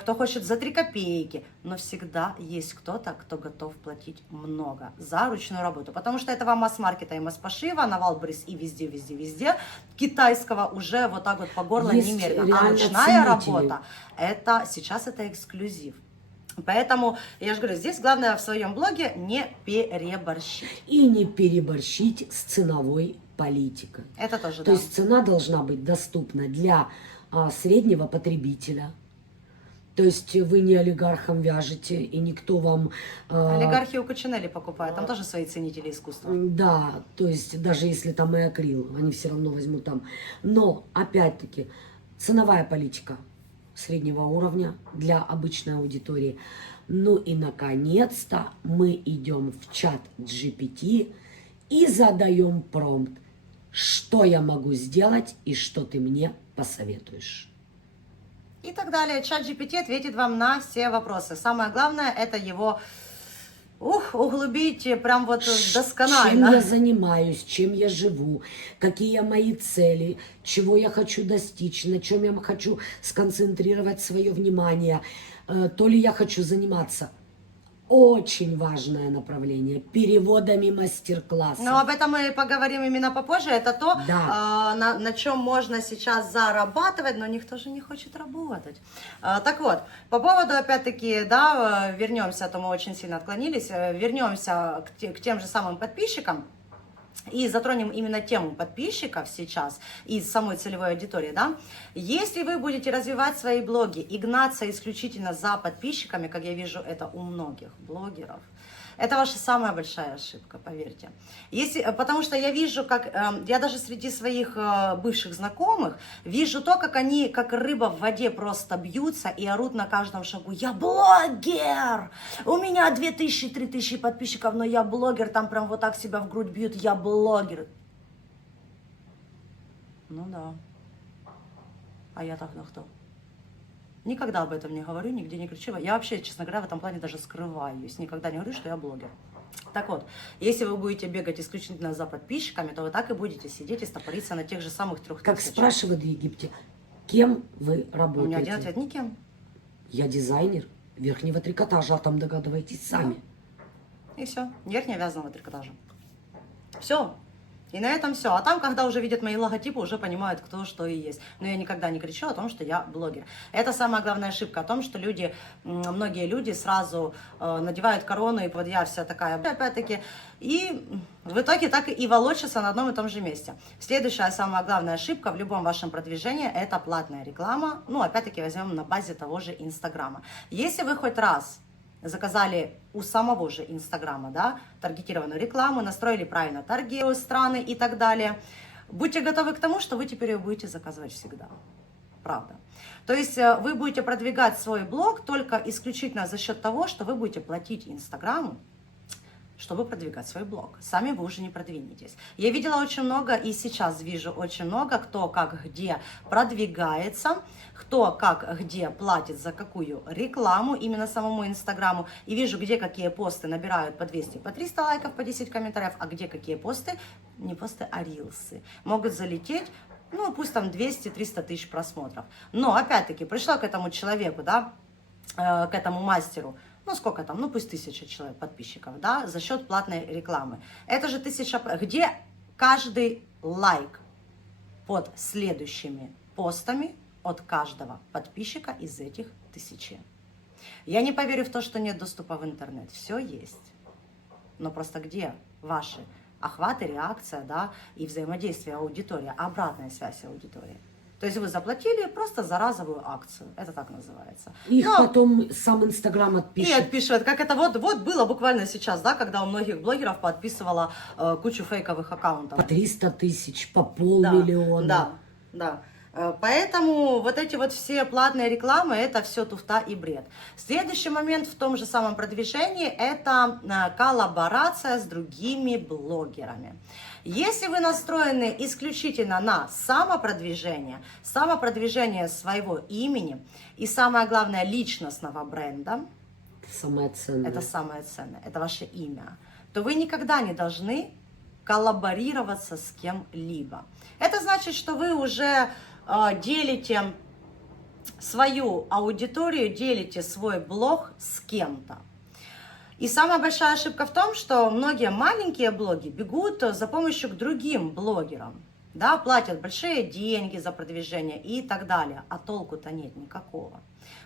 кто хочет за 3 копейки, но всегда есть кто-то, кто готов платить много за ручную работу. Потому что этого масс-маркета и масс-пошива на Валберес и везде, везде, везде китайского уже вот так вот по горло немерено. А ручная работа, это сейчас это эксклюзив. Поэтому, я же говорю, здесь главное в своем блоге не переборщить. И не переборщить с ценовой политикой. Это тоже, То есть цена должна быть доступна для среднего потребителя. То есть вы не олигархам вяжете, и никто вам... Олигархи у Кучинелли покупают, там тоже свои ценители искусства. Да, то есть даже если там и акрил, они все равно возьмут там. Но, опять-таки, ценовая политика среднего уровня для обычной аудитории. Ну и, наконец-то, мы идем в чат GPT и задаем промпт, что я могу сделать и что ты мне посоветуешь. И так далее. Чат GPT ответит вам на все вопросы. Самое главное, это его углубить прям вот досконально. Чем я занимаюсь, чем я живу, какие мои цели, чего я хочу достичь, на чем я хочу сконцентрировать свое внимание, то ли я хочу заниматься. Очень важное направление переводами мастер-классов. Но об этом мы поговорим именно попозже. Это то, Да. на чем можно сейчас зарабатывать, но никто же не хочет работать. Так вот, по поводу, опять-таки, да, вернемся, а то мы очень сильно отклонились, вернемся к тем же самым подписчикам. И затронем именно тему подписчиков сейчас и самой целевой аудитории, да. Если вы будете развивать свои блоги и гнаться исключительно за подписчиками, как я вижу это у многих блогеров, это ваша самая большая ошибка, поверьте. Потому что я вижу, как я даже среди своих бывших знакомых вижу то, как они, как рыба в воде, просто бьются и орут на каждом шагу: я блогер! У меня 2000-3000 подписчиков, но я блогер, там прям вот так себя в грудь бьют, я блогер. Ну да. А я тогда кто? Никогда об этом не говорю, нигде не кричу. Я вообще, честно говоря, в этом плане даже скрываюсь. Никогда не говорю, что я блогер. Так вот, если вы будете бегать исключительно за подписчиками, то вы так и будете сидеть и стопориться на тех же самых 3000. Как спрашивают в Египте, кем вы работаете? У меня один ответ: никем. Я дизайнер верхнего трикотажа, а там догадываетесь сами. И все. Верхнего вязаного трикотажа. Все. И на этом все. А там, когда уже видят мои логотипы, уже понимают, кто что и есть. Но я никогда не кричу о том, что я блогер. Это самая главная ошибка, о том, что люди, многие люди сразу надевают корону, и вот я вся такая, опять-таки, и в итоге так и волочатся на одном и том же месте. Следующая самая главная ошибка в любом вашем продвижении – это платная реклама. Ну, опять-таки, возьмем на базе того же Инстаграма. Если вы хоть раз заказали у самого же Инстаграма, да, таргетированную рекламу, настроили правильно торги, страны и так далее, будьте готовы к тому, что вы теперь ее будете заказывать всегда. Правда. То есть вы будете продвигать свой блог только исключительно за счет того, что вы будете платить Инстаграму, чтобы продвигать свой блог. Сами вы уже не продвинетесь. Я видела очень много и сейчас вижу очень много, кто как где продвигается, кто как где платит за какую рекламу именно самому Инстаграму. И вижу, где какие посты набирают по 200, по 300 лайков, по 10 комментариев, а где какие посты, не посты, а рилсы, могут залететь, ну пусть там 200-300 тысяч просмотров. Но опять-таки пришла к этому человеку, да, к этому мастеру, ну сколько там, ну пусть 1000 человек, подписчиков, да, за счет платной рекламы. Это же 1000, где каждый лайк под следующими постами от каждого подписчика из этих 1000. Я не поверю в то, что нет доступа в интернет. Все есть. Но просто где ваши охваты, реакция, да, и взаимодействие аудитории, обратная связь аудитории? То есть вы заплатили просто за разовую акцию. Это так называется. Их потом сам Инстаграм отпишет. И отпишет. Как это вот было буквально сейчас, да, когда у многих блогеров подписывала кучу фейковых аккаунтов. По 300 тысяч, по полмиллиона. Да. Поэтому вот эти вот все платные рекламы, это все туфта и бред. Следующий момент в том же самом продвижении, это коллаборация с другими блогерами. Если вы настроены исключительно на самопродвижение своего имени и самое главное личностного бренда, самое ценное. Это самое ценное, это ваше имя, то вы никогда не должны коллаборироваться с кем-либо. Это значит, что вы уже делите свою аудиторию, делите свой блог с кем-то. И самая большая ошибка в том, что многие маленькие блоги бегут за помощью к другим блогерам, да, платят большие деньги за продвижение и так далее, а толку-то нет никакого.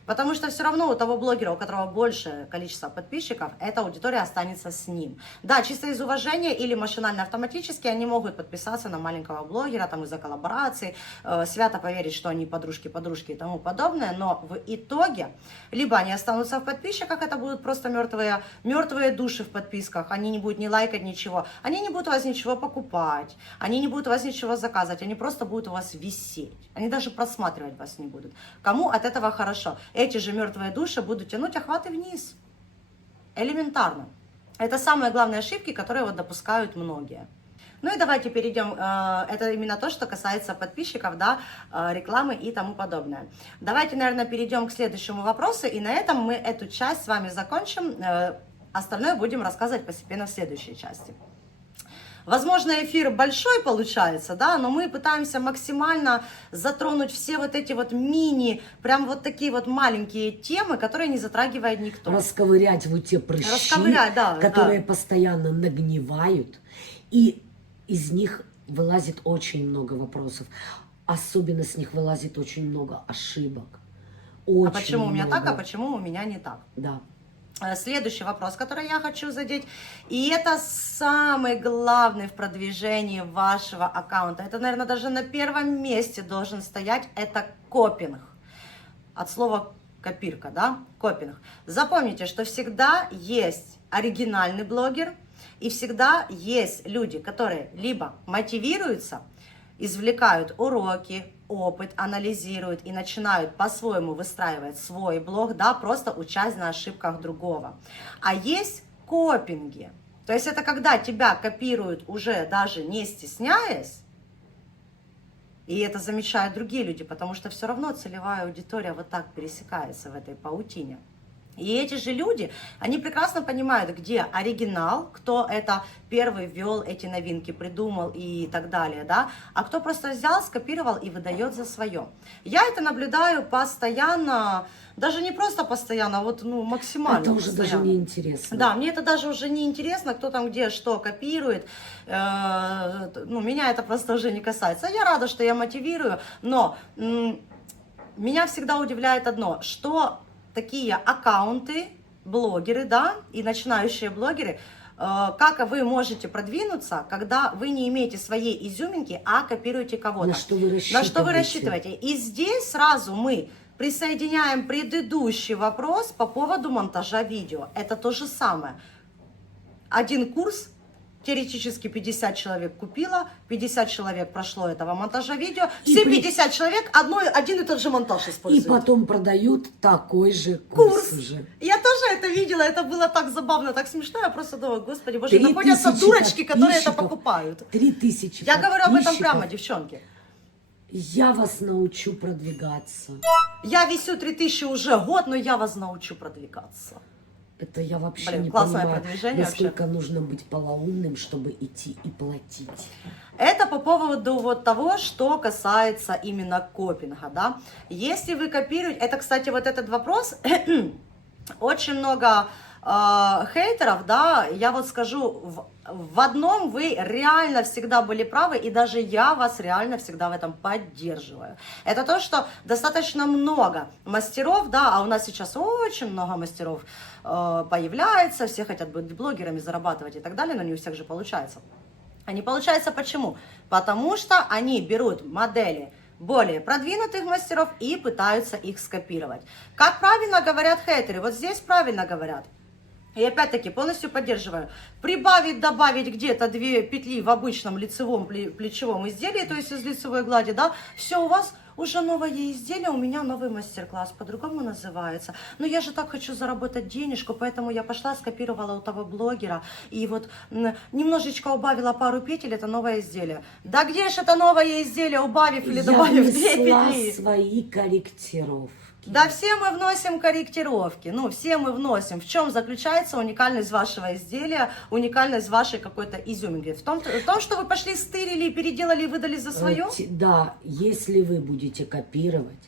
Потому что все равно у того блогера, у которого большее количество подписчиков, эта аудитория останется с ним. Да, чисто из уважения или машинально автоматически они могут подписаться на маленького блогера там из-за коллаборации, свято поверить, что они подружки и тому подобное, но в итоге либо они останутся в подписчиках, это будут просто мертвые души в подписках, они не будут ни лайкать ничего, они не будут у вас ничего покупать, они не будут у вас ничего заказывать, они просто будут у вас висеть, они даже просматривать вас не будут. Кому от этого хорошо? Эти же мертвые души будут тянуть охваты вниз. Элементарно. Это самые главные ошибки, которые вот допускают многие. Ну и давайте перейдем, это именно то, что касается подписчиков, да, рекламы и тому подобное. Давайте, наверное, перейдем к следующему вопросу, и на этом мы эту часть с вами закончим. Остальное будем рассказывать постепенно в следующей части. Возможно, эфир большой получается, да, но мы пытаемся максимально затронуть все вот эти вот прям вот такие вот маленькие темы, которые не затрагивает никто. Расковырять вот те прыщи, которые постоянно нагнивают, и из них вылазит очень много вопросов. Особенно с них вылазит очень много ошибок. Очень а почему у меня много. так, а почему у меня не так? Да. Следующий вопрос, который я хочу задеть, и это самый главный в продвижении вашего аккаунта. Это, наверное, даже на первом месте должен стоять, это копинг. От слова копирка, да, копинг. Запомните, что всегда есть оригинальный блогер, и всегда есть люди, которые либо мотивируются, извлекают уроки, опыт, анализируют и начинают по-своему выстраивать свой блог, да, просто учась на ошибках другого. А есть копинги. То есть это когда тебя копируют уже даже не стесняясь, и это замечают другие люди, потому что все равно целевая аудитория вот так пересекается в этой паутине. И эти же люди, они прекрасно понимают, где оригинал, кто это первый ввел эти новинки, придумал и так далее, да, а кто просто взял, скопировал и выдает за свое. Я это наблюдаю постоянно, даже не просто постоянно, а вот ну, максимально. Это уже постоянно. даже не интересно. Да, мне это даже уже не интересно, кто там где что копирует. Ну, меня это просто уже не касается. Я рада, что я мотивирую, но меня всегда удивляет одно, что такие аккаунты, блогеры, да, и начинающие блогеры, как вы можете продвинуться, когда вы не имеете своей изюминки, а копируете кого-то. На что вы рассчитываете? На что вы рассчитываете. И здесь сразу мы присоединяем предыдущий вопрос по поводу монтажа видео. Это то же самое. Один курс, теоретически 50 человек купило, 50 человек прошло этого монтажа видео, все 50 человек один и тот же монтаж И используют. потом продают такой же курс уже. Я тоже это видела, это было так забавно, так смешно, я просто думаю, господи, боже, 3000 находятся дурочки, которые это подписчиков. покупают. 3000 Я говорю об этом подписчиков. прямо, девчонки. Я вас научу продвигаться. Я весю 3000 уже год, но я вас научу продвигаться. Это я вообще Блин, не классное понимаю, продвижение насколько нужно быть полоумным, чтобы идти и платить. Это по поводу вот того, что касается именно копинга, да. Если вы копируете, это, кстати, вот этот вопрос, очень много хейтеров, да, я вот скажу, в одном вы реально всегда были правы, и даже я вас реально всегда в этом поддерживаю. Это то, что достаточно много мастеров, да, а у нас сейчас очень много мастеров появляется, все хотят быть блогерами, зарабатывать и так далее, но не у всех же получается. А не получается почему? Потому что они берут модели более продвинутых мастеров и пытаются их скопировать. Как правильно говорят хейтеры, вот здесь правильно говорят. И опять-таки полностью поддерживаю. Прибавить, добавить где-то 2 петли в обычном лицевом плечевом изделии, то есть из лицевой глади, да, все, у вас уже новое изделие, у меня новый мастер-класс, по-другому называется. Но я же так хочу заработать денежку, поэтому я пошла, скопировала у того блогера, и вот немножечко убавила пару петель, это новое изделие. Да где же это новое изделие, убавив или добавив 2 петли? Я свои корректировки. Да, все мы вносим корректировки, ну, все мы вносим. В чем заключается уникальность вашего изделия, уникальность вашей какой-то изюминки? В том, что вы пошли, стырили, переделали и выдали за свое? Да, если вы будете копировать,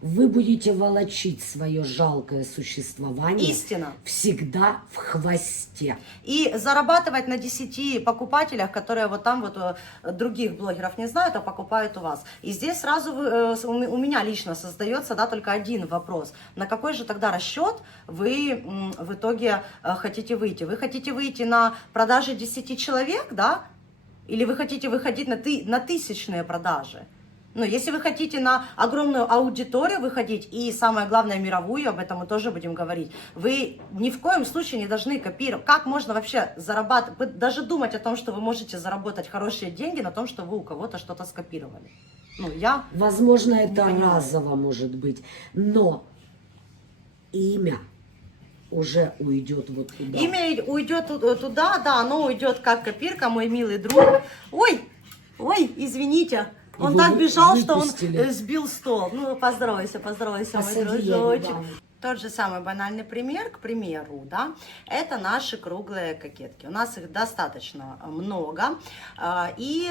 вы будете волочить свое жалкое существование. Истина. Всегда в хвосте. И зарабатывать на 10 покупателях, которые вот там вот других блогеров не знают, а покупают у вас. И здесь сразу у меня лично создается, да, только один вопрос. На какой же тогда расчет вы в итоге хотите выйти? Вы хотите выйти на продажи 10 человек, да? Или вы хотите выходить на тысячные продажи? Ну, если вы хотите на огромную аудиторию выходить, и самое главное, мировую, об этом мы тоже будем говорить, вы ни в коем случае не должны копировать. Как можно вообще зарабатывать, даже думать о том, что вы можете заработать хорошие деньги на том, что вы у кого-то что-то скопировали? Ну, я... Возможно, это понимаю. разово может быть, но имя уже уйдет вот туда. Имя уйдет туда, да, оно уйдет как копирка, мой милый друг. Ой, извините. Он Его так бежал, что он выпустили. сбил стол. Ну, поздоровайся, мой Посади, дружочек. да. Тот же самый банальный пример, к примеру, да, это наши круглые кокетки. У нас их достаточно много, и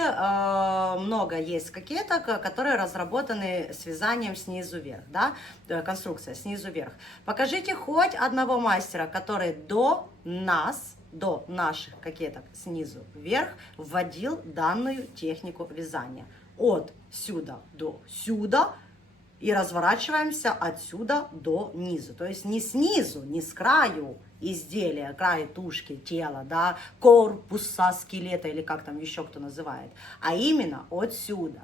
много есть кокеток, которые разработаны с вязанием снизу вверх, да, конструкция снизу вверх. Покажите хоть одного мастера, который до наших кокеток снизу вверх вводил данную технику вязания. От сюда до сюда и разворачиваемся отсюда до низу. То есть не снизу, не с краю изделия, края тушки, тела, да, корпуса, скелета или как там еще кто называет, а именно отсюда.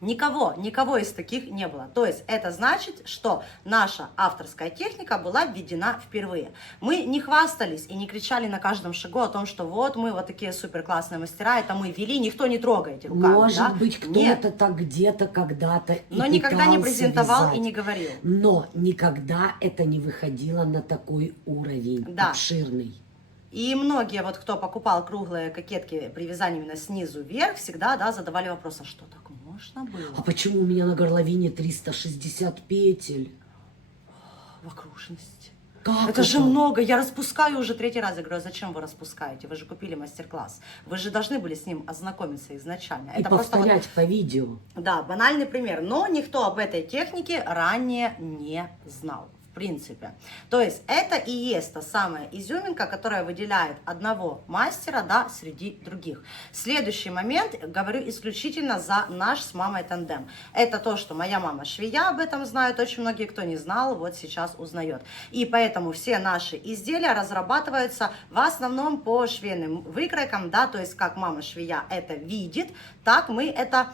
Никого из таких не было. То есть это значит, что наша авторская техника была введена впервые. Мы не хвастались и не кричали на каждом шагу о том, что вот мы вот такие супер классные мастера, это мы ввели, никто не трогайте руками. Может да? быть, кто-то так где-то, когда-то Но и никогда не пытался презентовал вязать. и не говорил. Но никогда это не выходило на такой уровень Да. обширный. И многие, вот кто покупал круглые кокетки при вязании именно снизу вверх, всегда, да, задавали вопрос, а что так можно было? А почему у меня на горловине 360 петель? В окружности. Как Это же много, я распускаю уже третий раз. Я говорю, а зачем вы распускаете? Вы же купили мастер-класс. Вы же должны были с ним ознакомиться изначально. И Это просто вот, повторять по видео. да, банальный пример. Но никто об этой технике ранее не знал. В принципе. То есть это и есть та самая изюминка, которая выделяет одного мастера, да, среди других. Следующий момент, говорю исключительно за наш с мамой тандем. Это то, что моя мама швея, об этом знают очень многие, кто не знал, вот сейчас узнает. И поэтому все наши изделия разрабатываются в основном по швейным выкройкам, да, то есть как мама швея это видит, так мы это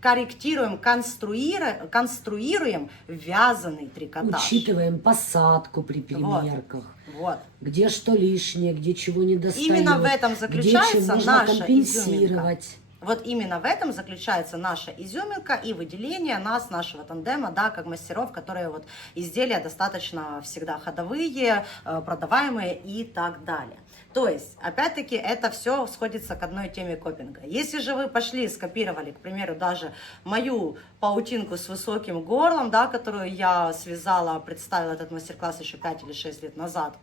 корректируем, конструируем вязаный трикотаж. Учитываем посадку при примерках. Вот. Где что лишнее, где чего не достает. Именно в этом заключается где можно наша компенсировать. Вот именно в этом заключается наша изюминка и выделение нас, нашего тандема, да, как мастеров, которые вот изделия достаточно всегда ходовые, продаваемые и так далее. То есть, опять-таки, это все сходится к одной теме копинга. Если же вы пошли, скопировали, к примеру, даже мою паутинку с высоким горлом, да, которую я связала, представила этот мастер-класс еще 5 или 6 лет назад,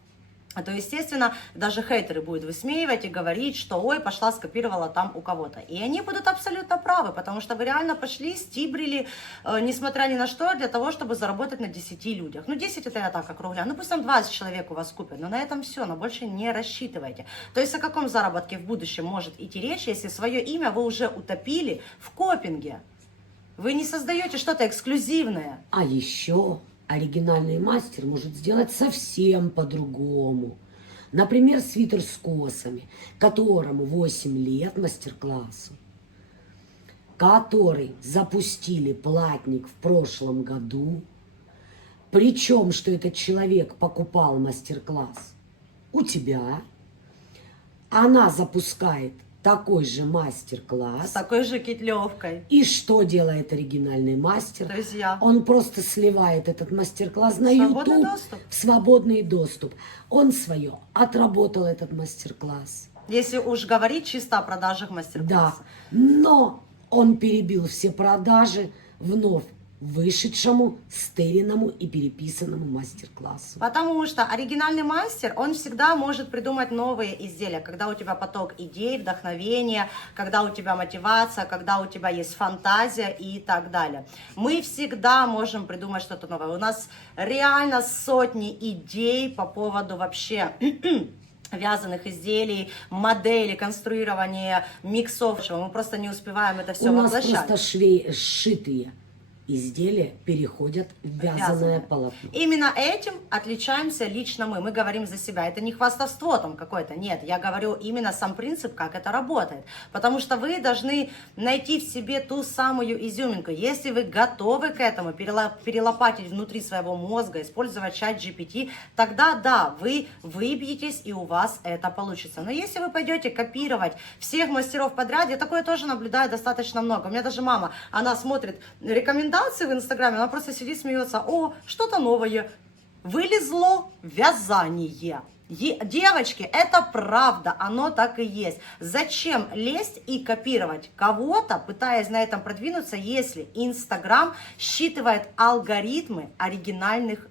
то, естественно, даже хейтеры будут высмеивать и говорить, что ой, пошла, скопировала там у кого-то. И они будут абсолютно правы, потому что вы реально пошли, стибрили, несмотря ни на что, для того, чтобы заработать на 10 людях. Ну, 10 это я так округляю. Ну, пусть там 20 человек у вас купят, но на этом все, но больше не рассчитывайте. То есть о каком заработке в будущем может идти речь, если свое имя вы уже утопили в копинге? Вы не создаете что-то эксклюзивное. А еще оригинальный мастер может сделать совсем по-другому. Например, свитер с косами, которому 8 лет мастер-классу, который запустили платник в прошлом году, причем, что этот человек покупал мастер-класс у тебя, она запускает такой же мастер-класс. С такой же китлевкой. И что делает оригинальный мастер? Друзья. Он просто сливает этот мастер-класс на Свободный YouTube доступ. в свободный доступ. Он свое отработал этот мастер-класс. Если уж говорить чисто о продажах Да, мастер-класса. но он перебил все продажи вновь вышедшему, стериному и переписанному мастер-классу. Потому что оригинальный мастер, он всегда может придумать новые изделия, когда у тебя поток идей, вдохновения, когда у тебя мотивация, когда у тебя есть фантазия и так далее. Мы всегда можем придумать что-то новое. У нас реально сотни идей по поводу вообще вязаных изделий, моделей, конструирования, миксов. Мы просто не успеваем это все У нас воплощать. просто сшитые изделия переходят в вязаное полотно. Именно этим отличаемся лично мы. Мы говорим за себя. Это не хвастовство там какое-то. Нет, я говорю именно сам принцип, как это работает. Потому что вы должны найти в себе ту самую изюминку. Если вы готовы к этому, перелопатить внутри своего мозга, использовать чат GPT, тогда да, вы выбьетесь и у вас это получится. Но если вы пойдете копировать всех мастеров подряд, я такое тоже наблюдаю достаточно много. У меня даже мама, она смотрит рекомендации в Инстаграме, она просто сидит, смеется. О, что-то новое. Вылезло вязание. Девочки, это правда, оно так и есть. Зачем лезть и копировать кого-то, пытаясь на этом продвинуться, если Инстаграм считывает алгоритмы оригинальных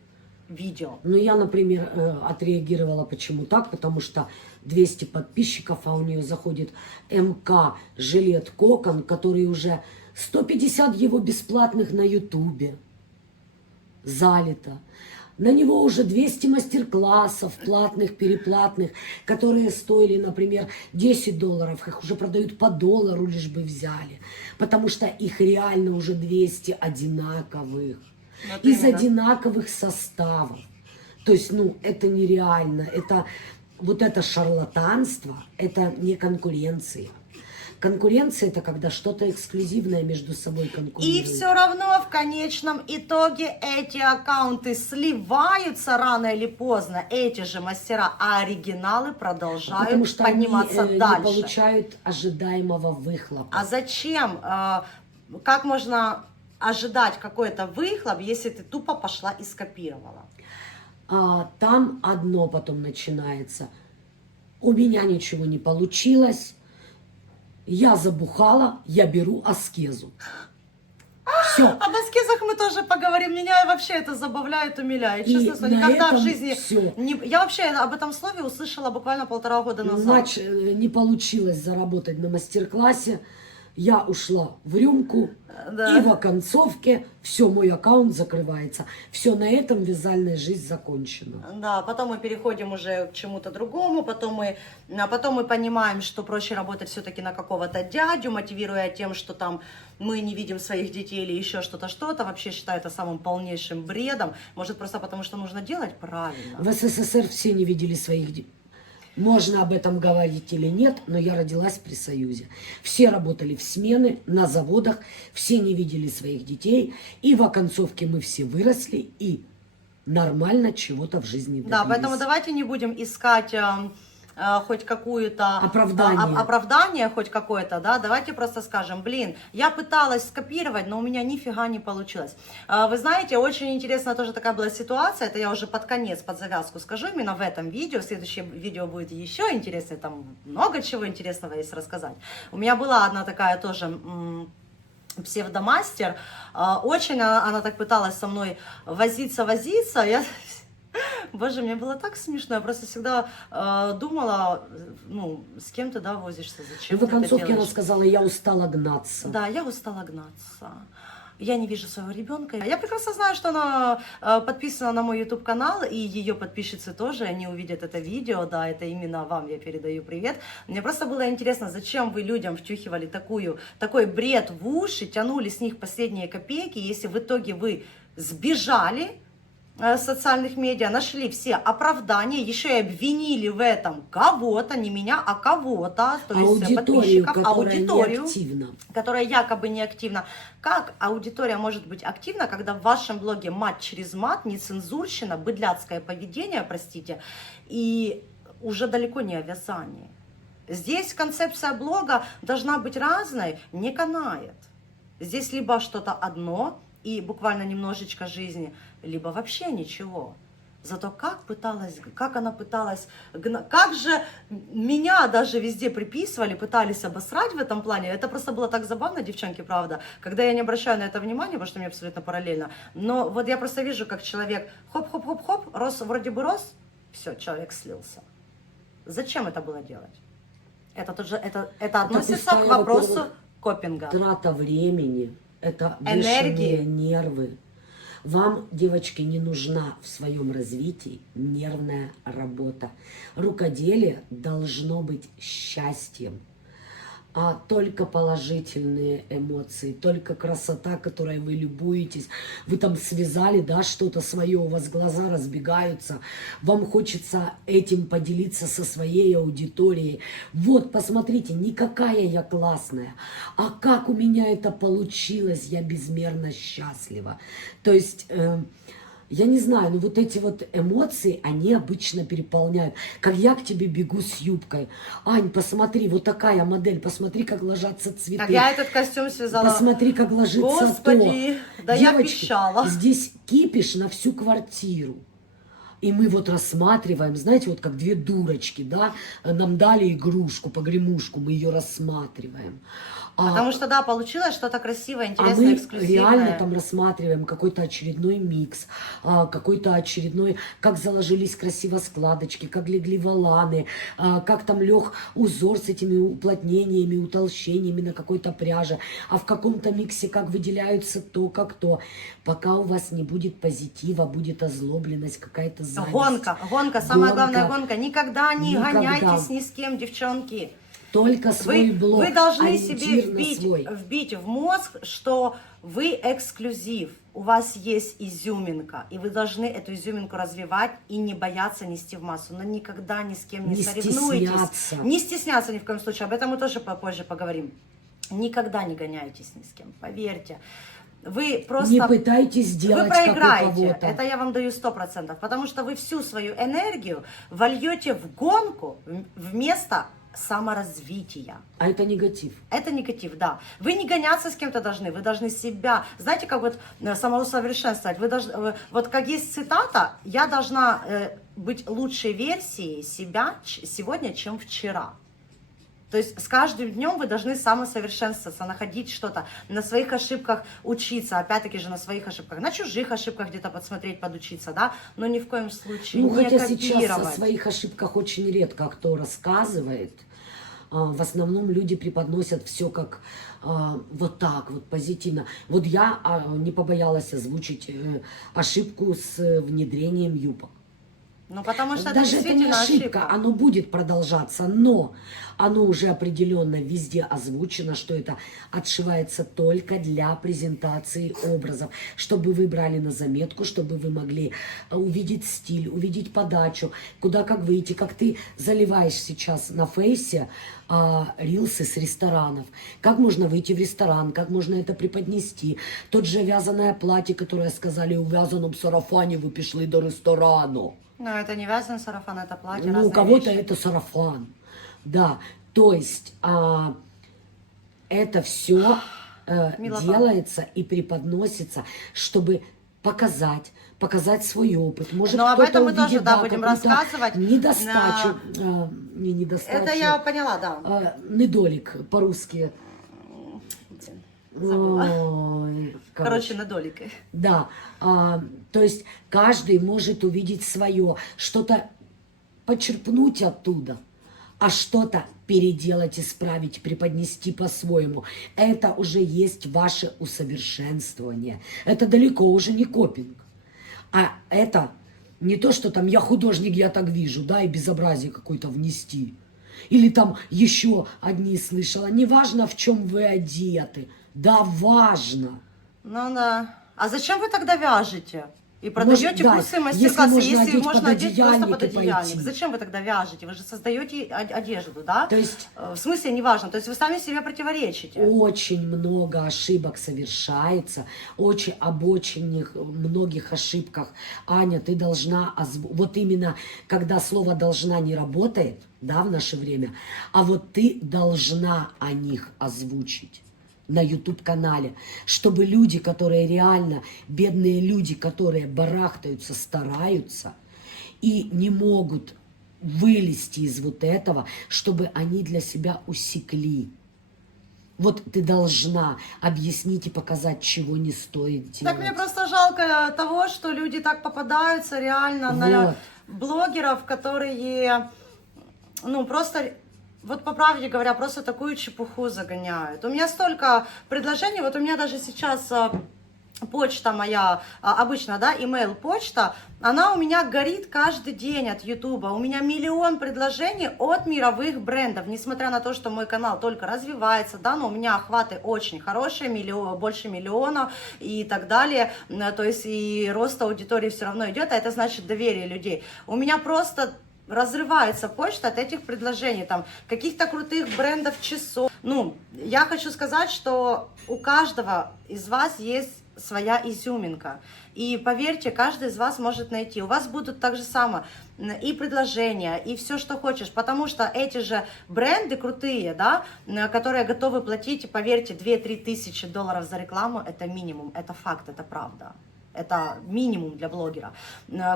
видео? Ну, я, например, отреагировала почему так, потому что 200 подписчиков, а у нее заходит МК Жилет Кокон, который уже 150 его бесплатных на Ютубе залито. На него уже 200 мастер-классов, платных, переплатных, которые стоили, например, $10. Их уже продают по $1, лишь бы взяли. Потому что их реально уже 200 одинаковых. Вот из именно. одинаковых составов. То есть, ну, это нереально. Это вот это шарлатанство, это не конкуренция. Конкуренция – это когда что-то эксклюзивное между собой конкурирует. И все равно в конечном итоге эти аккаунты сливаются рано или поздно, эти же мастера, а оригиналы продолжают Потому что подниматься они дальше. не получают ожидаемого выхлопа. А зачем? Как можно ожидать какой-то выхлоп, если ты тупо пошла и скопировала? Там одно потом начинается. У меня ничего не получилось. Я забухала, я беру аскезу. Все. Об эскизах мы тоже поговорим. Меня вообще это забавляет, умиляет. Честно, что на никогда в этом жизни... всё. Я вообще об этом слове услышала буквально 1,5 года назад. Не получилось заработать на мастер-классе. Я ушла в рюмку, Да. и в оконцовке все, мой аккаунт закрывается. Все, на этом вязальная жизнь закончена. Да, потом мы переходим уже к чему-то другому, потом мы понимаем, что проще работать все-таки на какого-то дядю, мотивируя тем, что там мы не видим своих детей или еще что-то. Вообще считаю это самым полнейшим бредом. Может, просто потому, что нужно делать правильно. В СССР все не видели своих детей. Можно об этом говорить или нет, но я родилась при Союзе. Все работали в смены, на заводах, все не видели своих детей. И в оконцовке мы все выросли и нормально чего-то в жизни добились. Да, поэтому давайте не будем искать хоть какую-то оправдание хоть какое-то, да, давайте просто скажем, блин, я пыталась скопировать, но у меня нифига не получилось. Вы знаете, очень интересная тоже такая была ситуация, это я уже под конец, под завязку скажу, именно в этом видео, в следующем видео будет еще интереснее, там много чего интересного есть рассказать. У меня была одна такая тоже псевдомастер, очень она так пыталась со мной возиться, я... Боже, мне было так смешно, я просто всегда думала, ну, с кем ты, да, возишься, зачем в ты это оконцовке делаешь? она сказала, я устала гнаться. Да, я устала гнаться. Я не вижу своего ребенка. Я прекрасно знаю, что она подписана на мой YouTube канал, и ее подписчицы тоже, они увидят это видео, да, это именно вам я передаю привет. Мне просто было интересно, зачем вы людям втюхивали такой бред в уши, тянули с них последние копейки, если в итоге вы сбежали социальных медиа, нашли все оправдания, еще и обвинили в этом кого-то, не меня, а кого-то, то есть подписчиков, аудиторию, которая якобы не активна. Как аудитория может быть активна, когда в вашем блоге мат через мат, нецензурщина, быдляцкое поведение, простите, и уже далеко не о вязании. Здесь концепция блога должна быть разной, не канает. Здесь либо что-то одно, и буквально немножечко жизни, либо вообще ничего. Зато как она пыталась, как же меня даже везде приписывали, пытались обосрать в этом плане. Это просто было так забавно, девчонки, правда, когда я не обращаю на это внимания, потому что мне абсолютно параллельно. Но вот я просто вижу, как человек хоп-хоп-хоп-хоп, вроде бы рос, все, человек слился. Зачем это было делать? Это относится к вопросу копинга. Трата времени. Это бешеные нервы. Вам, девочки, не нужна в своем развитии нервная работа. Рукоделие должно быть счастьем. А только положительные эмоции, только красота, которой вы любуетесь. Вы там связали, да, что-то свое, у вас глаза разбегаются. Вам хочется этим поделиться со своей аудиторией. Вот, посмотрите, не какая я классная, а как у меня это получилось, я безмерно счастлива. То есть... Я не знаю, но вот эти вот эмоции, они обычно переполняют. Как я к тебе бегу с юбкой. Ань, посмотри, вот такая модель, посмотри, как ложатся цветы. Так я этот костюм связала. Посмотри, как ложится Господи, то. да Девочки, я пищала. Здесь кипиш на всю квартиру. И мы вот рассматриваем, знаете, вот как две дурочки, да, нам дали игрушку, погремушку, мы ее рассматриваем. Потому что, да, получилось что-то красивое, интересное, эксклюзивное. Мы реально там рассматриваем какой-то очередной микс, какой-то очередной, как заложились красиво складочки, как легли воланы, как там лег узор с этими уплотнениями, утолщениями на какой-то пряже, а в каком-то миксе как выделяются то, как то. Пока у вас не будет позитива, будет озлобленность, какая-то зависть. Гонка, самая главная гонка. Никогда не гоняйтесь ни с кем, девчонки. Только свой блог, вы должны себе вбить в мозг, что вы эксклюзив, у вас есть изюминка, и вы должны эту изюминку развивать и не бояться нести в массу, но никогда ни с кем не соревнуйтесь. Не стесняться ни в коем случае, об этом мы тоже попозже поговорим. Никогда не гоняйтесь ни с кем, поверьте. Вы просто... Не пытайтесь сделать вы проиграете, как у кого-то. это я вам даю 100%, потому что вы всю свою энергию вольете в гонку вместо саморазвития. А это негатив. Это негатив, да. Вы не гоняться с кем-то должны, вы должны себя, знаете, как вот самоусовершенствовать. Вы должны, вот как есть цитата, я должна быть лучшей версией себя сегодня, чем вчера. То есть с каждым днем вы должны самосовершенствоваться, находить что-то, на своих ошибках учиться, опять-таки же на своих ошибках, на чужих ошибках где-то подсмотреть, подучиться, да, но ни в коем случае Ну, не хотя сейчас о копировать. своих ошибках очень редко кто рассказывает. В основном люди преподносят все как вот так, вот позитивно. Вот я не побоялась озвучить ошибку с внедрением юбок. Ну, потому что это Даже это не действительно ошибка, оно будет продолжаться, но оно уже определенно везде озвучено, что это отшивается только для презентации образов, чтобы вы брали на заметку, чтобы вы могли увидеть стиль, увидеть подачу, куда как выйти, как ты заливаешь сейчас на фейсе рилсы с ресторанов, как можно выйти в ресторан, как можно это преподнести. Тот же вязаное платье, которое сказали, у вязаном сарафане вы пришли до ресторану. Но это не вязаный сарафан, это платье. Ну, у разные кого-то вещи. это сарафан. Да, то есть это все Милота. делается и преподносится, чтобы показать свой опыт. Может, Но об кто-то этом мы увидит, тоже, да, будем какую-то рассказывать. недостачу, не недостачу, Это я поняла, да. недолик по-русски. Забыла. Ой, Короче, на долике. Да, то есть каждый может увидеть свое, что-то почерпнуть оттуда, а что-то переделать, исправить, преподнести по-своему. Это уже есть ваше усовершенствование. Это далеко уже не копинг. А это не то, что там я художник, я так вижу, да, и безобразие какое-то внести. Или там еще одни слышала. Неважно, в чем вы одеты. Да, важно. Ну да. А зачем вы тогда вяжете? И продаете да, курсы и мастер-классы, если можно если одеть можно одеть просто под пододеяльник и одеяльник. пойти. Зачем вы тогда вяжете? Вы же создаете одежду, да? То есть В смысле, неважно. То есть вы сами себе противоречите. очень много ошибок совершается, об очень многих ошибках. Аня, ты должна, вот именно когда слово «должна» не работает, да, в наше время, а вот ты должна о них озвучить на YouTube-канале, чтобы люди, которые реально, бедные люди, которые барахтаются, стараются и не могут вылезти из вот этого, чтобы они для себя усекли. Вот ты должна объяснить и показать, чего не стоит делать. Так мне просто жалко того, что люди так попадаются реально на блогеров, которые, ну, просто... Вот по правде говоря, просто такую чепуху загоняют. У меня столько предложений, вот у меня даже сейчас почта моя, обычно, да, email-почта, она у меня горит каждый день от Ютуба. У меня миллион предложений от мировых брендов, несмотря на то, что мой канал только развивается, да, но у меня охваты очень хорошие, больше миллиона и так далее. То есть и рост аудитории все равно идет, а это значит доверие людей. У меня просто... разрывается почта от этих предложений, там, каких-то крутых брендов часов. Ну, я хочу сказать, что у каждого из вас есть своя изюминка. И поверьте, каждый из вас может найти. У вас будут так же само и предложения, и все, что хочешь. Потому что эти же бренды крутые, да, которые готовы платить, поверьте, 2-3 тысячи долларов за рекламу, это минимум, это факт, это правда. Это минимум для блогера.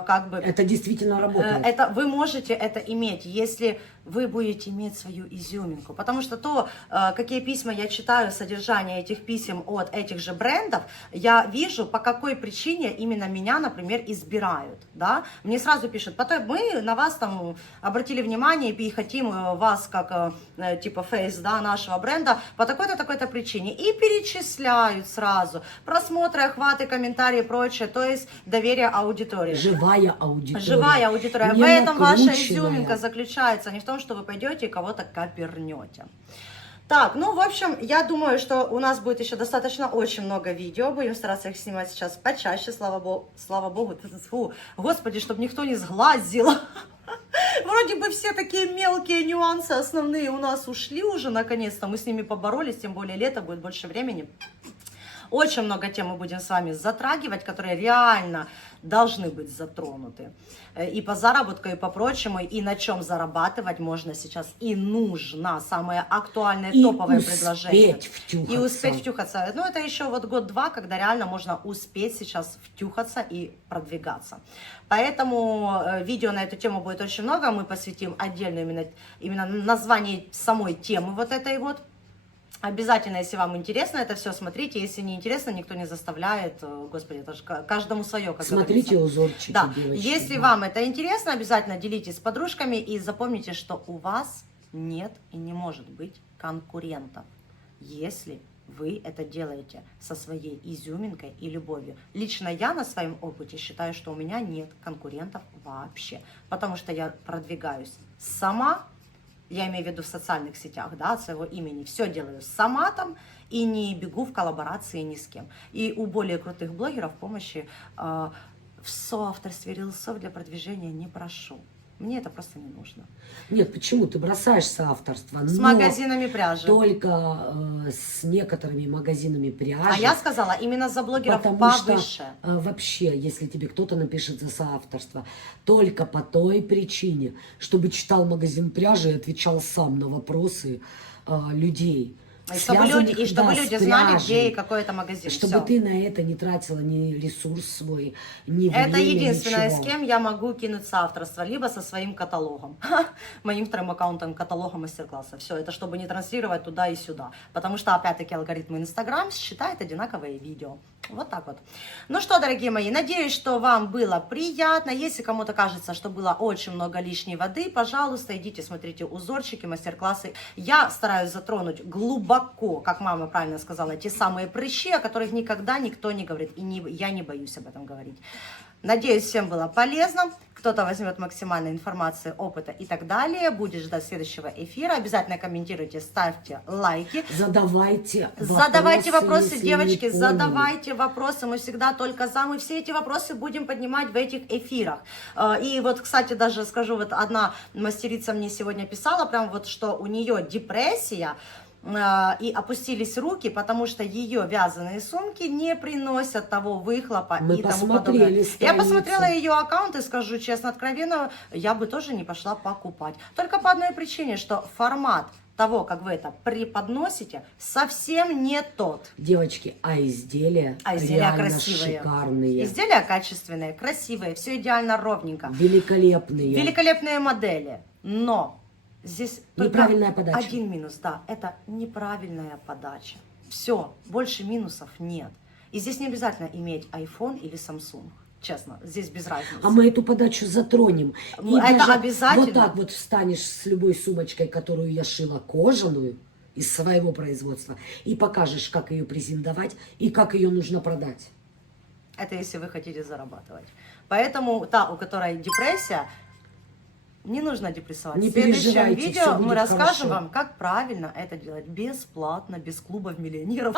Как бы, это действительно работает. Это, вы можете это иметь, если вы будете иметь свою изюминку. Потому что то, какие письма я читаю, содержание этих писем от этих же брендов, я вижу, по какой причине именно меня, например, избирают. Да? Мне сразу пишут, потом мы на вас там обратили внимание и хотим вас как типа фейс, да, нашего бренда по такой-то, такой-то причине. И перечисляют сразу просмотры, охваты, комментарии и прочее. То есть доверие аудитории. Живая аудитория. Живая аудитория. Не В этом ваша накрученная. изюминка заключается. Не в том, что вы пойдете и кого-то копернете. Так, ну, в общем, я думаю, что у нас будет еще достаточно очень много видео. Будем стараться их снимать сейчас почаще, слава богу. Фу, господи, чтобы никто не сглазил. Вроде бы все такие мелкие нюансы основные у нас ушли уже наконец-то. Мы с ними поборолись, тем более лето, будет больше времени. Очень много тем мы будем с вами затрагивать, которые реально должны быть затронуты. И по заработку, и по прочему, и на чем зарабатывать можно сейчас и нужно. Самое актуальное, И топовое предложение. втюхаться. И успеть втюхаться. Ну, это еще вот год-два, когда реально можно успеть сейчас втюхаться и продвигаться. Поэтому видео на эту тему будет очень много. Мы посвятим отдельно именно название самой темы вот этой вот. Обязательно, если вам интересно это все, смотрите. Если не интересно, никто не заставляет. Господи, это же каждому свое, как Смотрите говорится. узорчики, Да. девочки. Если да. вам это интересно, обязательно делитесь с подружками и запомните, что у вас нет и не может быть конкурентов, если вы это делаете со своей изюминкой и любовью. Лично я на своем опыте считаю, что у меня нет конкурентов вообще, потому что я продвигаюсь сама. Я имею в виду в социальных сетях, да, от своего имени. Все делаю сама там и не бегу в коллаборации ни с кем. И у более крутых блогеров помощи в соавторстве рилсов для продвижения не прошу. Мне это просто не нужно. Нет, почему? Ты бросаешь соавторство, С но магазинами пряжи. только с некоторыми магазинами пряжи. А я сказала именно за блогеров Потому повыше. что вообще, если тебе кто-то напишет за соавторство, только по той причине, чтобы читал магазин пряжи и отвечал сам на вопросы людей. И чтобы люди, да, с знали, пряжей. где и какой это магазин. Чтобы Всё. ты на это не тратила ни ресурс свой, ни Это время, единственное, ничего. с кем я могу кинуть соавторство, либо со своим каталогом, моим вторым аккаунтом каталога мастер-класса. Все, это чтобы не транслировать туда и сюда, потому что, опять-таки, алгоритмы Инстаграм считают одинаковые видео. Вот так вот. Ну что, дорогие мои, надеюсь, что вам было приятно. Если кому-то кажется, что было очень много лишней воды, пожалуйста, идите, смотрите узорчики, мастер-классы. Я стараюсь затронуть глубоко, как мама правильно сказала, те самые прыщи, о которых никогда никто не говорит. И я не боюсь об этом говорить. Надеюсь, всем было полезно. Кто-то возьмет максимальной информации, опыта и так далее. Будет ждать следующего эфира. Обязательно комментируйте, ставьте лайки. Задавайте Вопросы, если девочки, не поняли. задавайте вопросы. Мы всегда только за. Мы все эти вопросы будем поднимать в этих эфирах. И вот, кстати, даже скажу, вот одна мастерица мне сегодня писала, прям вот, что у нее депрессия, и опустились руки, потому что ее вязаные сумки не приносят того выхлопа Мы и тому посмотрели подобное. Я страницу. посмотрела ее аккаунт и скажу честно, откровенно, я бы тоже не пошла покупать. Только по одной причине, что формат того, как вы это преподносите, совсем не тот. Девочки, изделия реально красивые. шикарные. Изделия качественные, красивые, все идеально ровненько. Великолепные. Великолепные модели. Но здесь только Неправильная подача. один минус, да, это неправильная подача. Все, больше минусов нет. И здесь не обязательно иметь iPhone или Samsung. Честно, здесь без разницы. А мы эту подачу затронем. Ну, И это даже обязательно. Вот так вот встанешь с любой сумочкой, которую я шила кожаную, из своего производства, и покажешь, как ее презентовать и как ее нужно продать. Это если вы хотите зарабатывать. Поэтому та, у которой депрессия, не нужно депрессовать. Не В следующем переживайте, видео всё мы будет расскажем хорошо. вам, как правильно это делать бесплатно, без клубов миллионеров.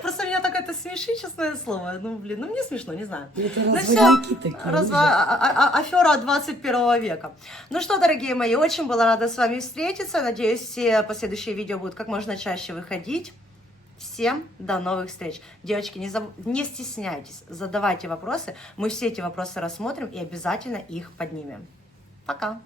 Просто меня так это смешит, честное слово. Ну, блин, ну мне смешно, не знаю. Это Ну разводники всё, такие. афера 21 века. Ну что, дорогие мои, очень была рада с вами встретиться. Надеюсь, все последующие видео будут как можно чаще выходить. Всем до новых встреч. Девочки, не стесняйтесь, задавайте вопросы. Мы все эти вопросы рассмотрим и обязательно их поднимем. Пока.